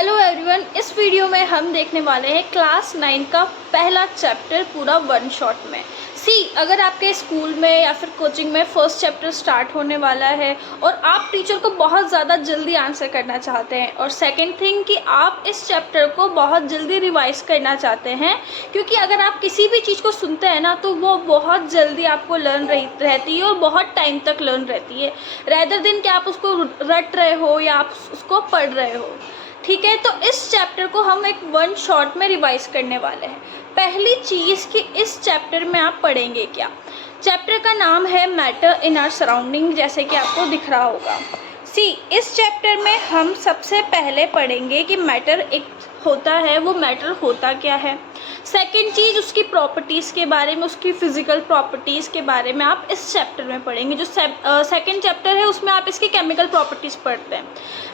Hello everyone, इस video में हम देखने वाले हैं क्लास 9 का पहला चैप्टर पूरा वन शॉट में। अगर आपके स्कूल में या फिर कोचिंग में फर्स्ट चैप्टर स्टार्ट होने वाला है और आप टीचर को बहुत ज़्यादा जल्दी आंसर करना चाहते हैं, और सेकंड थिंग कि आप इस चैप्टर को बहुत जल्दी रिवाइज करना चाहते हैं, क्योंकि अगर आप किसी भी चीज़ को सुनते हैं ना तो वो बहुत जल्दी आपको लर्न रहती है और बहुत टाइम तक लर्न रहती है, रैदर देन कि आप उसको रट रहे हो या आप उसको पढ़ रहे हो। ठीक है, तो इस चैप्टर को हम एक वन शॉट में रिवाइज करने वाले हैं। पहली चीज़ कि इस चैप्टर में आप पढ़ेंगे क्या। चैप्टर का नाम है मैटर इन आवर सराउंडिंग, जैसे कि आपको दिख रहा होगा। इस चैप्टर में हम सबसे पहले पढ़ेंगे कि मैटर एक होता है, वो मैटर होता क्या है। सेकंड चीज़ उसकी प्रॉपर्टीज़ के बारे में, उसकी फ़िज़िकल प्रॉपर्टीज़ के बारे में आप इस चैप्टर में पढ़ेंगे। जो सेकंड चैप्टर है उसमें आप इसकी केमिकल प्रॉपर्टीज़ पढ़ते हैं।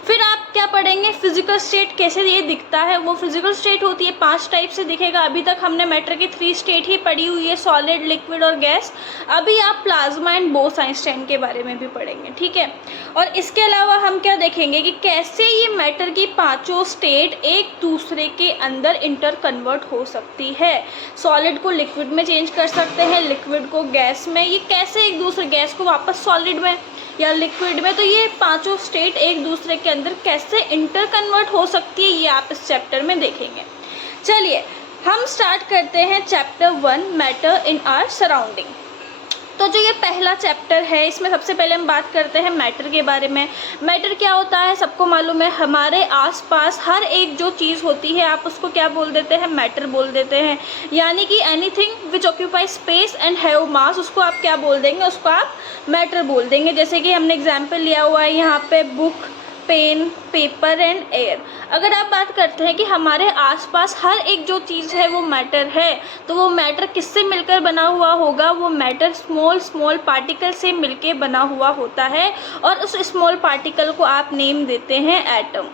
फिर आप क्या पढ़ेंगे, फिजिकल स्टेट कैसे ये दिखता है। वो फिजिकल स्टेट होती है 5 टाइप से दिखेगा। अभी तक हमने मैटर की 3 स्टेट ही पढ़ी हुई है, सॉलिड, लिक्विड और गैस। अभी आप प्लाज्मा एंड बोस-आइंस्टाइन के बारे में भी पढ़ेंगे। ठीक है, और इसके अलावा हम क्या देखेंगे कि कैसे ये मैटर की 5 स्टेट एक दूसरे के अंदर इंटर कन्वर्ट हो सकती है। सॉलिड को लिक्विड में चेंज कर सकते हैं, लिक्विड को गैस में, ये कैसे एक दूसरे गैस को वापस सॉलिड में या लिक्विड में, तो ये 5 स्टेट एक दूसरे के अंदर कैसे इंटर कन्वर्ट हो सकती है, ये आप इस चैप्टर में देखेंगे। चलिए हम स्टार्ट करते हैं chapter 1 matter in our surrounding. तो जो ये पहला चैप्टर है, इसमें सबसे पहले हम बात करते हैं मैटर के बारे में। मैटर क्या होता है, सबको मालूम है, हमारे आसपास हर एक जो चीज़ होती है आप उसको क्या बोल देते हैं, मैटर बोल देते हैं। यानी कि anything which occupy space and have मास, उसको आप क्या बोल देंगे, उसको आप मैटर बोल देंगे। जैसे कि हमने एग्जाम्पल लिया हुआ है यहाँ पे, book, pen, paper and air. अगर आप बात करते हैं कि हमारे आसपास हर एक जो चीज़ है वो मैटर है, तो वो मैटर किससे मिलकर बना हुआ होगा, वो मैटर स्मॉल पार्टिकल से मिलकर बना हुआ होता है, और उस स्मॉल पार्टिकल को आप नेम देते हैं एटम।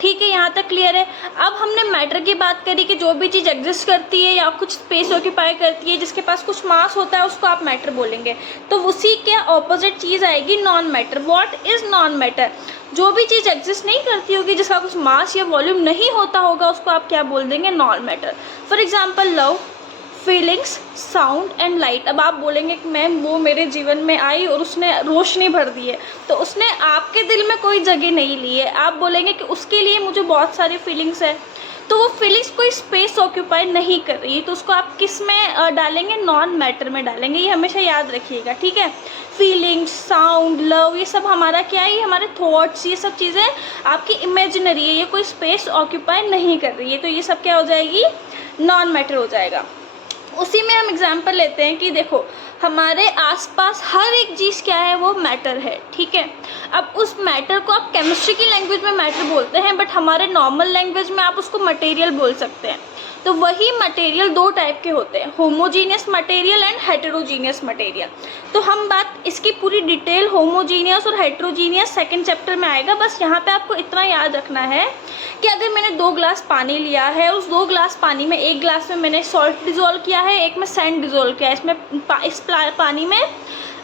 ठीक है, यहाँ तक क्लियर है। अब हमने मैटर की बात करी कि जो भी चीज़ एग्जिस्ट करती है या कुछ स्पेस ऑक्यूपाई करती है, जिसके पास कुछ मास होता है, उसको आप मैटर बोलेंगे। तो उसी के ऑपोजिट चीज़ आएगी non matter. What is non matter, जो भी चीज़ एग्जिस्ट नहीं करती होगी, जिसका कुछ मास या वॉल्यूम नहीं होता होगा, उसको आप क्या बोल देंगे, non matter. For example love, feelings, sound and light. अब आप बोलेंगे कि मैम वो मेरे जीवन में आई और उसने रोशनी भर दी है, तो उसने आपके दिल में कोई जगह नहीं ली है। आप बोलेंगे कि उसके लिए मुझे बहुत सारी फीलिंग्स है, तो वो फीलिंग्स कोई स्पेस ऑक्यूपाई नहीं कर रही है, तो उसको आप किस में डालेंगे, नॉन मैटर में डालेंगे। ये हमेशा याद रखिएगा। ठीक है, फीलिंग्स, साउंड, लव, ये सब हमारा क्या है, ये हमारे थॉट्स, ये सब चीज़ें आपकी इमेजिनरी है, ये कोई स्पेस ऑक्यूपाई नहीं कर रही है, तो ये सब क्या हो जाएगी, नॉन मैटर हो जाएगा। उसी में हम एग्जाम्पल लेते हैं कि देखो हमारे आसपास हर एक चीज़ क्या है, वो मैटर है। ठीक है, अब उस मैटर को आप केमिस्ट्री की लैंग्वेज में मैटर बोलते हैं, बट हमारे नॉर्मल लैंग्वेज में आप उसको मटेरियल बोल सकते हैं। तो वही मटेरियल 2 टाइप के होते हैं, homogeneous material and heterogeneous material. तो हम बात इसकी पूरी डिटेल होमोजीनियस और हेटेरोजीनियस सेकंड चैप्टर में आएगा। बस यहाँ पे आपको इतना याद रखना है कि अगर मैंने 2 ग्लास पानी लिया है, उस 2 ग्लास पानी में एक ग्लास में मैंने सॉल्ट डिज़ोल्व किया है, एक में सैंड डिज़ोल्व किया है, इसमें इस पानी में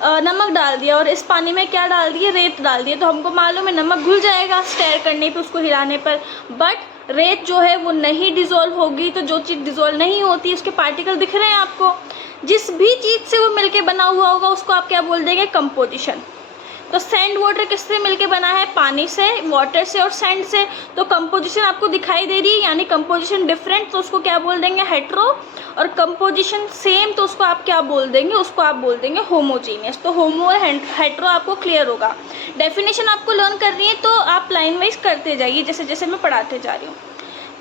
नमक डाल दिया और इस पानी में क्या डाल दिए, रेत डाल दिए। तो हमको मालूम है नमक घुल जाएगा स्टेयर करने पे, उसको हिलाने पर, बट रेत जो है वो नहीं डिज़ोल्व होगी। तो जो चीज़ डिज़ोल्व नहीं होती उसके पार्टिकल दिख रहे हैं आपको, जिस भी चीज़ से वो मिलके बना हुआ होगा उसको आप क्या बोल देंगे, कंपोजिशन। तो सैंड वाटर किससे मिलके बना है, पानी से, वाटर से और सैंड से। तो कंपोजिशन आपको दिखाई दे रही है, यानी कंपोजिशन डिफरेंट, तो उसको क्या बोल देंगे, हेट्रो। और कंपोजिशन सेम, तो उसको आप क्या बोल देंगे, उसको आप बोल देंगे होमोजीनियस। तो होमो और हेट्रो आपको क्लियर होगा। डेफिनेशन आपको लर्न करनी है तो आप लाइन वाइज करते जाइए जैसे जैसे मैं पढ़ाते जा रही हूँ।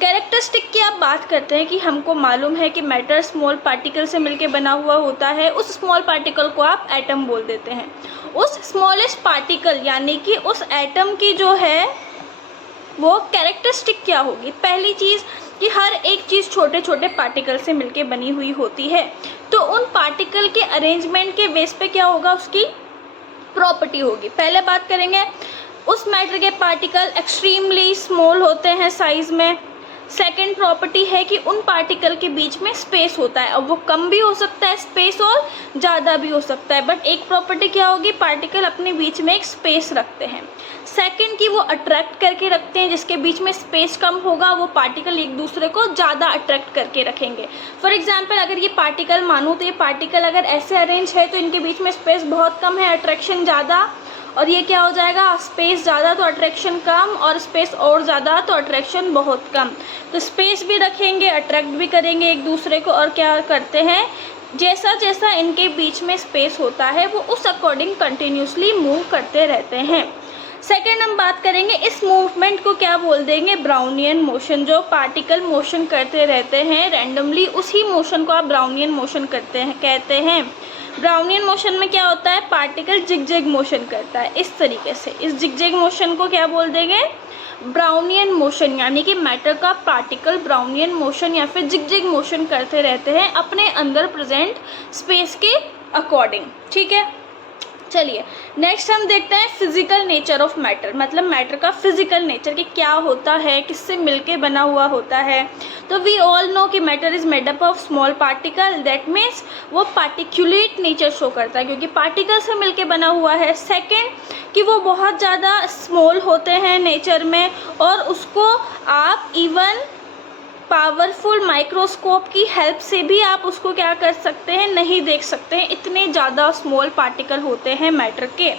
कैरेक्टरिस्टिक की आप बात करते हैं कि हमको मालूम है कि मैटर स्मॉल पार्टिकल से मिलके बना हुआ होता है, उस स्मॉल पार्टिकल को आप एटम बोल देते हैं। उस स्मॉलेस्ट पार्टिकल यानी कि उस एटम की जो है वो कैरेक्टरिस्टिक क्या होगी, पहली चीज़ कि हर एक चीज़ छोटे छोटे पार्टिकल से मिलके बनी हुई होती है, तो उन पार्टिकल के अरेंजमेंट के बेस पे क्या होगा, उसकी प्रॉपर्टी होगी। पहले बात करेंगे उस मैटर के पार्टिकल एक्सट्रीमली स्मॉल होते हैं साइज़ में, सेकेंड प्रॉपर्टी है कि उन पार्टिकल के बीच में स्पेस होता है। अब वो कम भी हो सकता है स्पेस और ज़्यादा भी हो सकता है, बट एक प्रॉपर्टी क्या होगी, पार्टिकल अपने बीच में एक स्पेस रखते हैं। सेकंड कि वो अट्रैक्ट करके रखते हैं, जिसके बीच में स्पेस कम होगा वो पार्टिकल एक दूसरे को ज़्यादा अट्रैक्ट करके रखेंगे। फॉर एग्जांपल अगर ये पार्टिकल मानो तो ये पार्टिकल अगर ऐसे अरेंज है तो इनके बीच में स्पेस बहुत कम है, अट्रैक्शन ज़्यादा, और ये क्या हो जाएगा, स्पेस ज़्यादा तो अट्रैक्शन कम, और स्पेस और ज़्यादा तो अट्रैक्शन बहुत कम। तो स्पेस भी रखेंगे, अट्रैक्ट भी करेंगे एक दूसरे को, और क्या करते हैं, जैसा जैसा इनके बीच में स्पेस होता है वो उस अकॉर्डिंग कंटिन्यूसली मूव करते रहते हैं। सेकेंड हम बात करेंगे, इस मूवमेंट को क्या बोल देंगे, ब्राउनियन मोशन। जो पार्टिकल मोशन करते रहते हैं रैंडमली, उसी मोशन को आप ब्राउनियन मोशन कहते हैं। ब्राउनियन मोशन में क्या होता है, पार्टिकल जिगजैग मोशन करता है इस तरीके से। इस जिगजैग मोशन को क्या बोल देंगे, ब्राउनियन मोशन, यानी कि मैटर का पार्टिकल ब्राउनियन मोशन या फिर जिगजैग मोशन करते रहते हैं अपने अंदर प्रेजेंट स्पेस के अकॉर्डिंग। ठीक है, चलिए नेक्स्ट हम देखते हैं फिजिकल नेचर ऑफ मैटर, मतलब मैटर का फिजिकल नेचर कि क्या होता है, किससे मिलके बना हुआ होता है। तो वी ऑल नो कि matter is made up of small particle, that means वो पार्टिकुलेट नेचर शो करता है क्योंकि पार्टिकल से मिलके बना हुआ है। सेकेंड कि वो बहुत ज़्यादा स्मॉल होते हैं नेचर में, और उसको आप इवन पावरफुल माइक्रोस्कोप की हेल्प से भी आप उसको क्या कर सकते हैं, नहीं देख सकते हैं, इतने ज़्यादा स्मॉल पार्टिकल होते हैं मैटर के।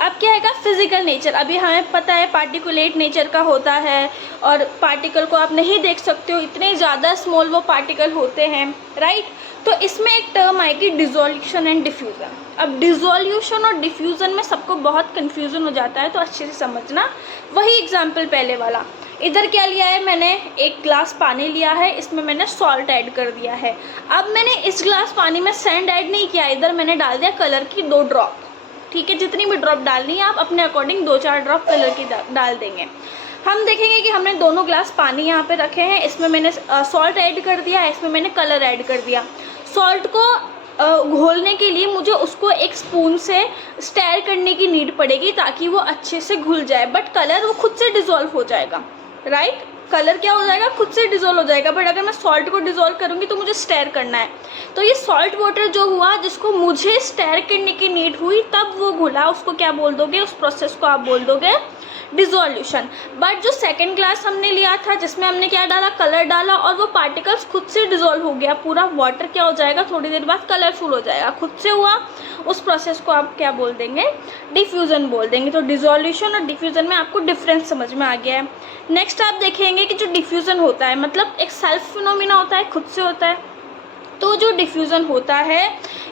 अब क्या है फिजिकल नेचर, अभी हमें पता है पार्टिकुलेट नेचर का होता है और पार्टिकल को आप नहीं देख सकते हो, इतने ज़्यादा स्मॉल वो पार्टिकल होते हैं, राइट। तो इसमें एक टर्म आएगी डिसोल्यूशन एंड डिफ्यूज़न। अब डिसोल्यूशन और डिफ्यूज़न में सबको बहुत कन्फ्यूज़न हो जाता है, तो अच्छे से समझना। वही एग्जाम्पल पहले वाला, इधर क्या लिया है मैंने, एक ग्लास पानी लिया है, इसमें मैंने सॉल्ट ऐड कर दिया है। अब मैंने इस ग्लास पानी में सैंड ऐड नहीं किया, इधर मैंने डाल दिया कलर की 2 ड्रॉप। ठीक है, जितनी भी ड्रॉप डालनी है आप अपने अकॉर्डिंग 2-4 ड्रॉप कलर की डाल देंगे। हम देखेंगे कि हमने दोनों ग्लास पानी यहाँ पे रखे हैं, इसमें मैंने सॉल्ट ऐड कर दिया, इसमें मैंने कलर ऐड कर दिया। सॉल्ट को घोलने के लिए मुझे उसको एक स्पून से स्टर करने की नीड पड़ेगी ताकि वो अच्छे से घुल जाए, बट कलर वो खुद से डिज़ोल्व हो जाएगा, राइट। कलर क्या हो जाएगा, खुद से डिज़ोल्व हो जाएगा, बट अगर मैं सॉल्ट को डिज़ोल्व करूँगी तो मुझे स्टर करना है। तो ये सॉल्ट वाटर जो हुआ, जिसको मुझे स्टर करने की नीड हुई तब वो घुला, उसको क्या बोल दोगे, उस प्रोसेस को आप बोल दोगे डिसोल्यूशन। बट जो सेकंड ग्लास हमने लिया था जिसमें हमने क्या डाला, कलर डाला, और वो पार्टिकल्स खुद से डिसॉल्व हो गया, पूरा वाटर क्या हो जाएगा, थोड़ी देर बाद कलरफुल हो जाएगा, खुद से हुआ, उस प्रोसेस को आप क्या बोल देंगे, डिफ्यूज़न बोल देंगे। तो डिसोल्यूशन और डिफ्यूज़न में आपको डिफरेंस समझ में आ गया है। नेक्स्ट आप देखेंगे कि जो डिफ्यूज़न होता है मतलब एक सेल्फ फिनोमिना होता है, खुद से होता है। तो जो डिफ्यूज़न होता है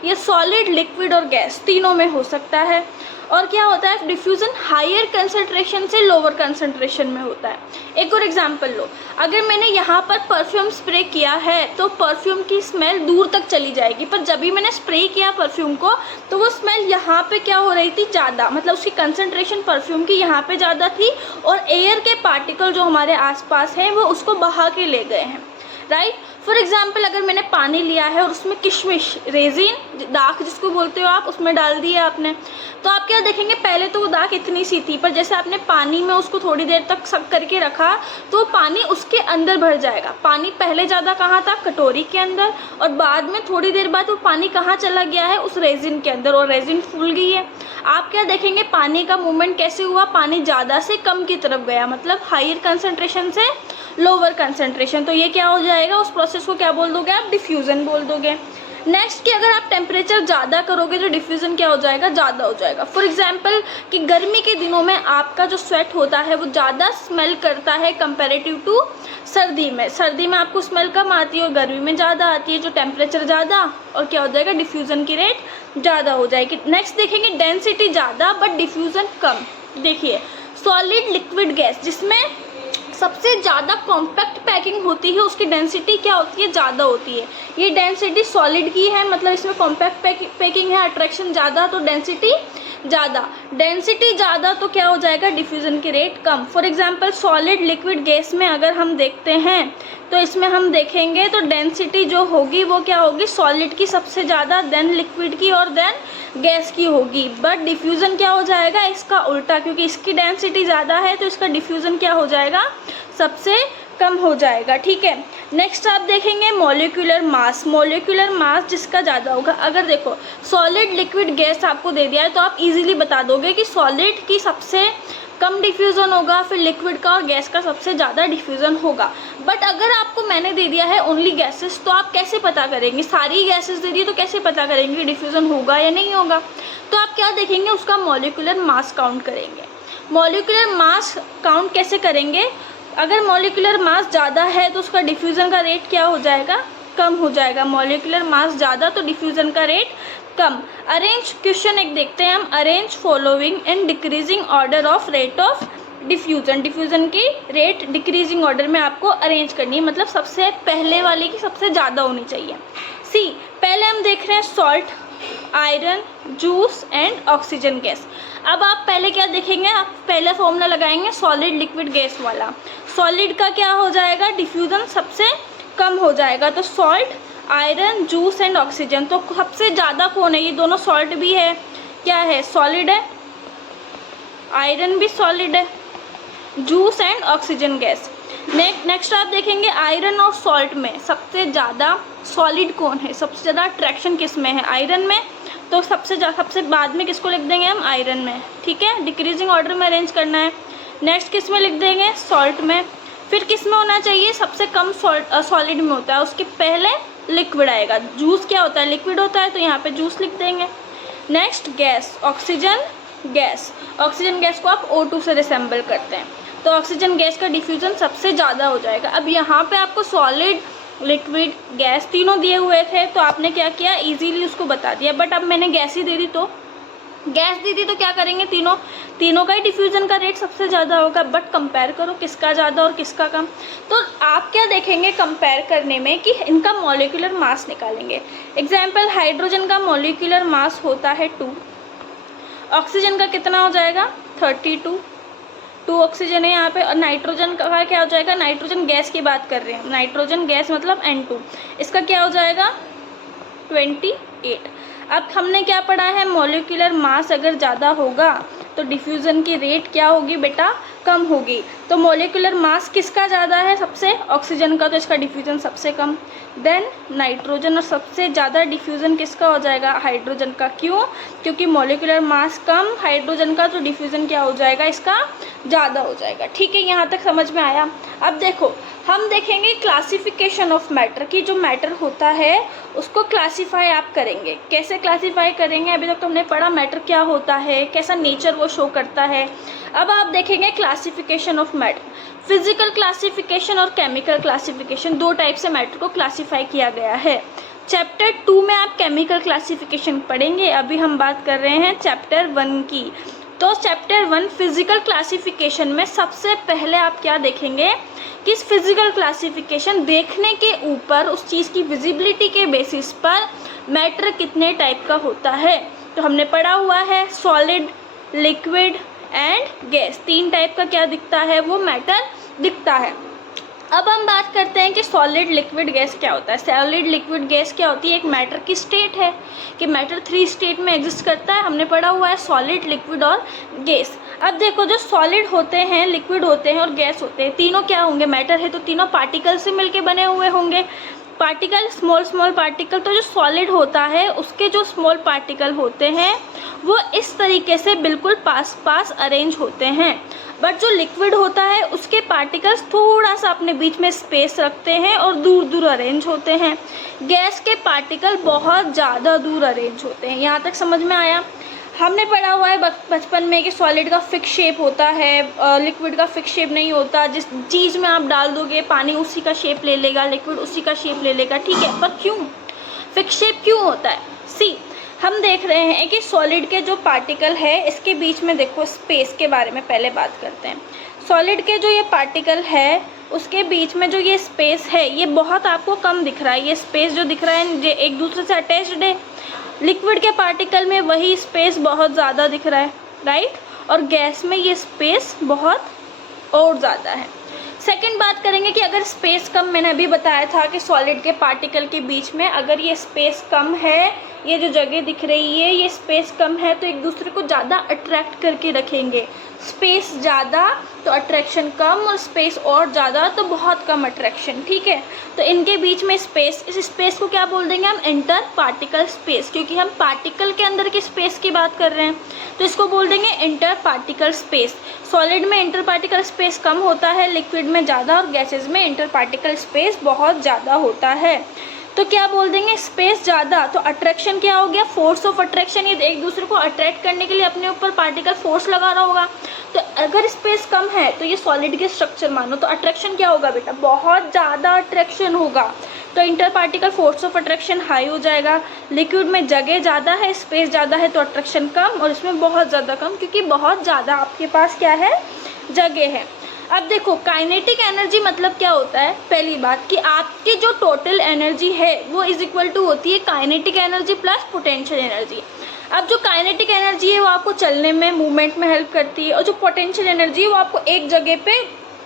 ये सॉलिड, लिक्विड और गैस तीनों में हो सकता है। और क्या होता है, डिफ्यूज़न हायर कंसंट्रेशन से लोअर कंसंट्रेशन में होता है। एक और एग्जांपल लो, अगर मैंने यहाँ पर परफ्यूम स्प्रे किया है तो परफ्यूम की स्मेल दूर तक चली जाएगी, पर जब भी मैंने स्प्रे किया परफ्यूम को तो वो स्मेल यहाँ पे क्या हो रही थी, ज़्यादा, मतलब उसकी कंसंट्रेशन परफ्यूम की यहाँ पे ज़्यादा थी, और एयर के पार्टिकल जो हमारे आसपास हैं वो उसको बहा के ले गए हैं, राइट। फॉर एग्जाम्पल अगर मैंने पानी लिया है और उसमें किशमिश, रेजिन, दाख जिसको बोलते हो आप, उसमें डाल दिया आपने, तो आप क्या देखेंगे, पहले तो वो दाख इतनी सी थी, पर जैसे आपने पानी में उसको थोड़ी देर तक सक करके रखा तो पानी उसके अंदर भर जाएगा। पानी पहले ज़्यादा कहाँ था, कटोरी के अंदर, और बाद में थोड़ी देर बाद वो पानी कहाँ चला गया है, उस रेजिन के अंदर, और रेजिन फूल गई है। आप क्या देखेंगे, पानी का मूवमेंट कैसे हुआ, पानी ज़्यादा से कम की तरफ गया, मतलब हायर कंसनट्रेशन से लोअर कंसंट्रेशन। तो ये क्या हो जाएगा, उस प्रोसेस को क्या बोल दोगे आप, डिफ्यूज़न बोल दोगे। नेक्स्ट कि अगर आप टेम्परेचर ज़्यादा करोगे तो डिफ्यूज़न क्या हो जाएगा, ज़्यादा हो जाएगा। फॉर एग्जांपल कि गर्मी के दिनों में आपका जो स्वेट होता है वो ज़्यादा स्मेल करता है कंपैरेटिव टू सर्दी में। सर्दी में आपको स्मेल कम आती है और गर्मी में ज़्यादा आती है, जो टेम्परेचर ज़्यादा, और क्या हो जाएगा, डिफ्यूज़न की रेट ज़्यादा हो जाएगी। नेक्स्ट देखेंगे डेंसिटी ज़्यादा बट डिफ्यूज़न कम। देखिए सॉलिड, लिक्विड, गैस, जिसमें सबसे ज़्यादा कॉम्पैक्ट पैकिंग होती है उसकी डेंसिटी क्या होती है, ज़्यादा होती है। ये डेंसिटी सॉलिड की है, मतलब इसमें कॉम्पैक्ट पैकिंग है, अट्रैक्शन ज़्यादा, तो डेंसिटी ज़्यादा। डेंसिटी ज़्यादा तो क्या हो जाएगा, डिफ्यूज़न की rate come. For example solid, liquid, gas में अगर हम देखते हैं तो इसमें हम देखेंगे तो डेंसिटी जो होगी वो क्या होगी, सॉलिड की सबसे ज़्यादा, देन लिक्विड की, और देन गैस की होगी। बट डिफ्यूज़न क्या हो जाएगा, इसका उल्टा, क्योंकि इसकी डेंसिटी ज़्यादा है तो इसका डिफ्यूज़न क्या हो जाएगा, सबसे कम हो जाएगा, ठीक है। नेक्स्ट आप देखेंगे मॉलिक्यूलर मास। मॉलिक्यूलर मास जिसका ज़्यादा होगा, अगर देखो सॉलिड लिक्विड गैस आपको दे दिया है तो आप इजीली बता दोगे कि सॉलिड की सबसे कम डिफ्यूज़न होगा, फिर लिक्विड का और गैस का सबसे ज़्यादा डिफ्यूज़न होगा। बट अगर आपको मैंने दे दिया है ओनली गैसेस, तो आप कैसे पता करेंगे? सारी गैसेस दे दी तो कैसे पता करेंगे कि डिफ्यूज़न होगा या नहीं होगा? तो आप क्या देखेंगे, उसका मॉलिक्यूलर मास काउंट करेंगे। मॉलिक्यूलर मास काउंट कैसे करेंगे? अगर मॉलिक्यूलर मास ज़्यादा है तो उसका डिफ्यूज़न का रेट क्या हो जाएगा? कम हो जाएगा। मॉलिक्यूलर मास ज़्यादा तो डिफ्यूज़न का रेट कम। अरेंज क्वेश्चन एक देखते हैं हम, arrange following in decreasing order of rate of diffusion. Diffusion की रेट डिक्रीजिंग ऑर्डर में आपको अरेंज करनी है, मतलब सबसे पहले वाले की सबसे ज़्यादा होनी चाहिए। सी, पहले हम देख रहे हैं salt, iron, juice and oxygen gas. अब आप पहले क्या देखेंगे, आप पहले फॉर्मूला लगाएंगे सॉलिड लिक्विड गैस वाला। सॉलिड का क्या हो जाएगा, डिफ्यूज़न सबसे कम हो जाएगा, तो salt, iron, juice and oxygen. तो सबसे ज़्यादा कौन है? ये दोनों सॉल्ट भी है, क्या है, सॉलिड है, आयरन भी सॉलिड है, juice and oxygen gas. Next आप देखेंगे आयरन और सॉल्ट में सबसे ज़्यादा सॉलिड कौन है, सबसे ज़्यादा अट्रैक्शन किस में है? आयरन में। तो सबसे बाद में किसको लिख देंगे हम? आयरन में, ठीक है। डिक्रीजिंग ऑर्डर में अरेंज करना है। नेक्स्ट किस में लिख देंगे? सॉल्ट में। फिर किस में होना चाहिए? सबसे कम सॉलिड में होता है, उसके पहले लिक्विड आएगा। जूस क्या होता है? लिक्विड होता है, तो यहाँ पे जूस लिख देंगे। Next gas, oxygen gas. Oxygen gas को आप O2 से रिसेंबल करते हैं, तो ऑक्सीजन गैस का डिफ्यूज़न सबसे ज़्यादा हो जाएगा। अब यहाँ पे आपको सॉलिड, लिक्विड, गैस तीनों दिए हुए थे, तो आपने क्या किया, इजीली उसको बता दिया। बट अब मैंने गैस ही दे दी, तो क्या करेंगे, तीनों का ही डिफ्यूज़न का रेट सबसे ज़्यादा होगा। बट कंपेयर करो किसका ज़्यादा और किसका कम। तो आप क्या देखेंगे कंपेयर करने में कि इनका मॉलिक्यूलर मास निकालेंगे। एग्जाम्पल, हाइड्रोजन का मॉलिक्यूलर मास होता है 2, ऑक्सीजन का कितना हो जाएगा? 32, 2 ऑक्सीजन है यहाँ पे। और नाइट्रोजन का क्या हो जाएगा? नाइट्रोजन गैस की बात कर रहे हैं, नाइट्रोजन गैस मतलब N2, इसका क्या हो जाएगा? 28। अब हमने क्या पढ़ा है, मॉलिक्यूलर मास अगर ज़्यादा होगा तो डिफ्यूज़न की रेट क्या होगी बेटा? कम होगी। तो मॉलिक्यूलर मास किसका ज़्यादा है? सबसे ऑक्सीजन का, तो इसका डिफ्यूज़न सबसे कम। देन नाइट्रोजन, और सबसे ज़्यादा डिफ्यूज़न किसका हो जाएगा? हाइड्रोजन का। क्यों? क्योंकि मॉलिक्यूलर मास कम हाइड्रोजन का, तो डिफ्यूज़न क्या हो जाएगा? इसका ज़्यादा हो जाएगा। ठीक है, यहाँ तक समझ में आया। अब देखो हम देखेंगे क्लासिफिकेशन ऑफ मैटर, की जो मैटर होता है उसको क्लासीफाई आप करेंगे। कैसे क्लासीफाई करेंगे? अभी तक तो हमने पढ़ा मैटर क्या होता है, कैसा नेचर वो शो करता है। अब आप देखेंगे classification of matter. Physical classification और केमिकल क्लासिफिकेशन, 2 टाइप से मैटर को क्लासीफाई किया गया है। चैप्टर 2 में आप केमिकल क्लासिफिकेशन पढ़ेंगे, अभी हम बात कर रहे हैं चैप्टर 1 की। तो चैप्टर 1 फिजिकल क्लासिफिकेशन में सबसे पहले आप क्या देखेंगे कि इस फिजिकल क्लासिफिकेशन देखने के ऊपर उस चीज़ की विजिबिलिटी के बेसिस पर मैटर कितने टाइप का होता है। तो हमने पढ़ा हुआ है solid, liquid and gas, 3 type का क्या दिखता है? वो मैटर दिखता है। अब हम बात करते हैं कि सॉलिड, लिक्विड, गैस क्या होता है। सॉलिड, लिक्विड, गैस क्या होती है? एक मैटर की स्टेट है कि मैटर 3 स्टेट में एग्जिस्ट करता है। हमने पढ़ा हुआ है सॉलिड, लिक्विड और गैस। अब देखो जो सॉलिड होते हैं, लिक्विड होते हैं और गैस होते हैं, तीनों क्या होंगे? मैटर है तो तीनों पार्टिकल से मिलके बने हुए होंगे। Particle, small particle. तो जो सॉलिड होता है उसके जो स्मॉल पार्टिकल होते हैं वो इस तरीके से बिल्कुल पास अरेंज होते हैं। बट जो लिक्विड होता है उसके पार्टिकल्स थोड़ा सा अपने बीच में स्पेस रखते हैं और दूर अरेंज होते हैं। गैस के पार्टिकल बहुत ज़्यादा दूर अरेंज होते हैं। यहाँ तक समझ में आया? हमने पढ़ा हुआ है बचपन में कि सॉलिड का फिक्स शेप होता है, लिक्विड का फिक्स शेप नहीं होता। जिस चीज़ में आप डाल दोगे पानी उसी का शेप ले लेगा, लिक्विड उसी का शेप ले लेगा, ठीक है। पर क्यों फिक्स शेप क्यों होता है? सी, हम देख रहे हैं कि सॉलिड के जो पार्टिकल है इसके बीच में देखो स्पेस के बारे में पहले बात करते हैं। सॉलिड के जो ये पार्टिकल है उसके बीच में जो ये स्पेस है ये बहुत आपको कम दिख रहा है। ये स्पेस जो दिख रहा है ये एक दूसरे से अटैच्ड है। लिक्विड के पार्टिकल में वही स्पेस बहुत ज़्यादा दिख रहा है, राइट। और गैस में ये स्पेस बहुत और ज़्यादा है। सेकंड बात करेंगे कि अगर स्पेस कम, मैंने अभी बताया था कि सॉलिड के पार्टिकल के बीच में अगर ये स्पेस कम है ये जो जगह दिख रही है ये स्पेस कम है तो एक दूसरे को ज़्यादा अट्रैक्ट करके रखेंगे। स्पेस ज़्यादा तो अट्रैक्शन कम, और स्पेस और ज़्यादा तो बहुत कम अट्रैक्शन। ठीक है, तो इनके बीच में स्पेस, इस स्पेस को क्या बोल देंगे हम? इंटर पार्टिकल स्पेस, क्योंकि हम पार्टिकल के अंदर की स्पेस की बात कर रहे हैं तो इसको बोल देंगे इंटर पार्टिकल स्पेस। सॉलिड में इंटर पार्टिकल स्पेस कम होता है, लिक्विड में ज़्यादा, और गैसेज में इंटर पार्टिकल स्पेस बहुत ज़्यादा होता है। तो क्या बोल देंगे? स्पेस ज़्यादा तो अट्रैक्शन क्या हो गया? फोर्स ऑफ अट्रैक्शन, ये एक दूसरे को अट्रैक्ट करने के लिए अपने ऊपर पार्टिकल फोर्स लगा रहा होगा। तो अगर स्पेस कम है तो ये सॉलिड के स्ट्रक्चर मानो, तो अट्रैक्शन क्या होगा बेटा? बहुत ज़्यादा अट्रैक्शन होगा, तो inter particle force of attraction high हो जाएगा। लिक्विड में जगह ज़्यादा है, स्पेस ज़्यादा है तो अट्रैक्शन कम, और इसमें बहुत ज़्यादा कम, क्योंकि बहुत ज़्यादा आपके पास क्या है? जगह है। अब देखो काइनेटिक एनर्जी मतलब क्या होता है? पहली बात कि आपकी जो टोटल एनर्जी है वो इज इक्वल टू होती है kinetic energy plus potential energy. अब जो काइनेटिक एनर्जी है वो आपको चलने में, मूवमेंट में हेल्प करती है, और जो पोटेंशियल एनर्जी है वो आपको एक जगह पे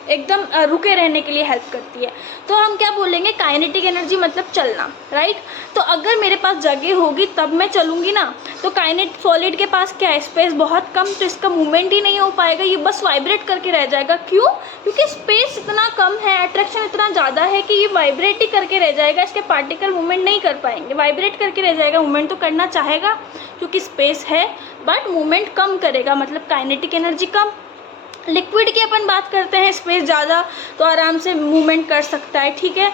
एकदम रुके रहने के लिए हेल्प करती है। तो हम क्या बोलेंगे? काइनेटिक एनर्जी मतलब चलना, राइट। तो अगर मेरे पास जगह होगी तब मैं चलूँगी ना, तो सॉलिड के पास क्या है? स्पेस बहुत कम, तो इसका मूवमेंट ही नहीं हो पाएगा, ये बस वाइब्रेट करके रह जाएगा। क्यों? क्योंकि स्पेस इतना कम है, अट्रैक्शन इतना ज़्यादा है कि ये वाइब्रेट ही करके रह जाएगा, इसके पार्टिकल मूवमेंट नहीं कर पाएंगे, वाइब्रेट करके रह जाएगा। मूवमेंट तो करना चाहेगा क्योंकि स्पेस है, बट मूवमेंट कम करेगा, मतलब काइनेटिक एनर्जी कम। लिक्विड की अपन बात करते हैं, स्पेस ज़्यादा तो आराम से मूवमेंट कर सकता है। ठीक है,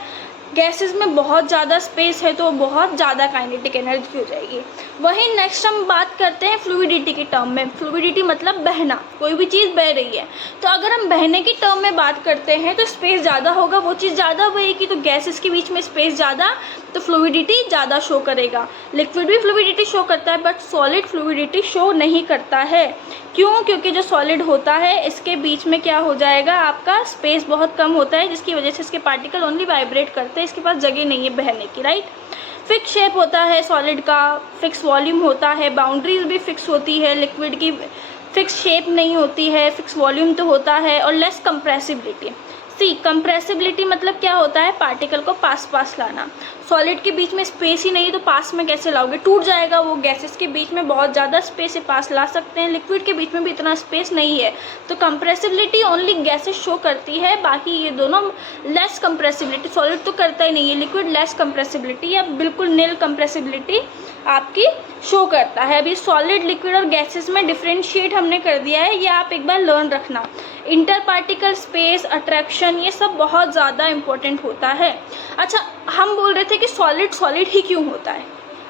गैसेस में बहुत ज़्यादा स्पेस है तो बहुत ज़्यादा काइनेटिक एनर्जी हो जाएगी। वहीं नेक्स्ट हम बात करते हैं फ्लूइडिटी की टर्म में। फ्लूइडिटी मतलब बहना, कोई भी चीज़ बह रही है, तो अगर हम बहने की टर्म में बात करते हैं तो स्पेस ज़्यादा होगा, वो चीज़ ज़्यादा बहेगी, तो गैसेस के बीच में स्पेस ज़्यादा तो फ्लूइडिटी ज़्यादा शो करेगा। लिक्विड भी फ्लूइडिटी शो करता है बट सॉलिड फ्लूइडिटी शो नहीं करता है। क्यों? क्योंकि जो सॉलिड होता है इसके बीच में क्या हो जाएगा? आपका स्पेस बहुत कम होता है, जिसकी वजह से इसके पार्टिकल ओनली वाइब्रेट करते हैं, इसके पास जगह नहीं है बहने की, राइट। फिक्स शेप होता है सॉलिड का, फिक्स वॉल्यूम होता है, बाउंड्रीज भी फिक्स होती है। लिक्विड की फिक्स शेप नहीं होती है, फिक्स वॉल्यूम तो होता है, और लेस कंप्रेसिबिलिटी। सी कंप्रेसिबिलिटी मतलब क्या होता है? पार्टिकल को पास लाना। सॉलिड के बीच में स्पेस ही नहीं तो पास में कैसे लाओगे? टूट जाएगा वो। गैसेस के बीच में बहुत ज़्यादा स्पेस है, पास ला सकते हैं, लिक्विड के बीच में भी इतना स्पेस नहीं है, तो कंप्रेसिबिलिटी ओनली गैसेस शो करती है, बाकी ये दोनों लेस कंप्रेसिबिलिटी। सॉलिड तो करता ही नहीं है, लिक्विड लेस कंप्रेसिबिलिटी या बिल्कुल नील कंप्रेसिबिलिटी आपकी शो करता है। अभी सॉलिड, लिक्विड और गैसेस में डिफ्रेंशिएट हमने कर दिया है, ये आप एक बार लर्न रखना। इंटर पार्टिकल स्पेस, अट्रैक्शन, ये सब बहुत ज़्यादा इंपॉर्टेंट होता है। अच्छा, हम बोल रहे थे कि सॉलिड सॉलिड ही क्यों होता है,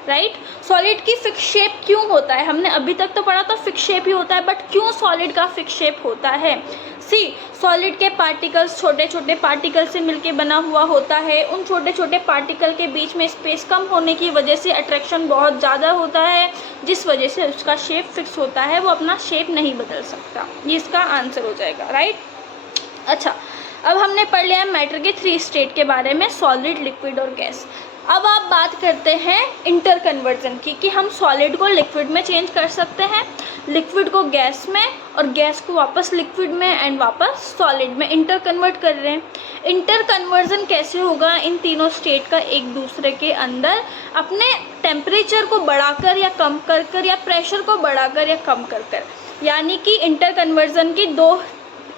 राइट। सॉलिड की फिक्स शेप क्यों होता है? हमने अभी तक तो पढ़ा था फिक्स शेप ही होता है, बट क्यों सॉलिड का फिक्स शेप होता है? सी सॉलिड के पार्टिकल्स छोटे छोटे पार्टिकल से मिलके बना हुआ होता है। उन छोटे छोटे पार्टिकल के बीच में स्पेस कम होने की वजह से अट्रैक्शन बहुत ज़्यादा होता है, जिस वजह से उसका शेप फिक्स होता है, वो अपना शेप नहीं बदल सकता। ये इसका आंसर हो जाएगा, राइट। अच्छा, अब हमने पढ़ लिया मैटर के 3 स्टेट के बारे में, सॉलिड, लिक्विड और गैस। अब आप बात करते हैं इंटर कन्वर्जन की, कि हम सॉलिड को लिक्विड में चेंज कर सकते हैं, लिक्विड को गैस में, और गैस को वापस लिक्विड में, एंड वापस सॉलिड में इंटर कन्वर्ट कर रहे हैं। इंटर कन्वर्जन कैसे होगा? इन तीनों स्टेट का एक दूसरे के अंदर अपने टेम्परेचर को बढ़ाकर या कम कर कर, या प्रेशर को बढ़ाकर या कम कर कर, यानी कि इंटर कन्वर्जन की 2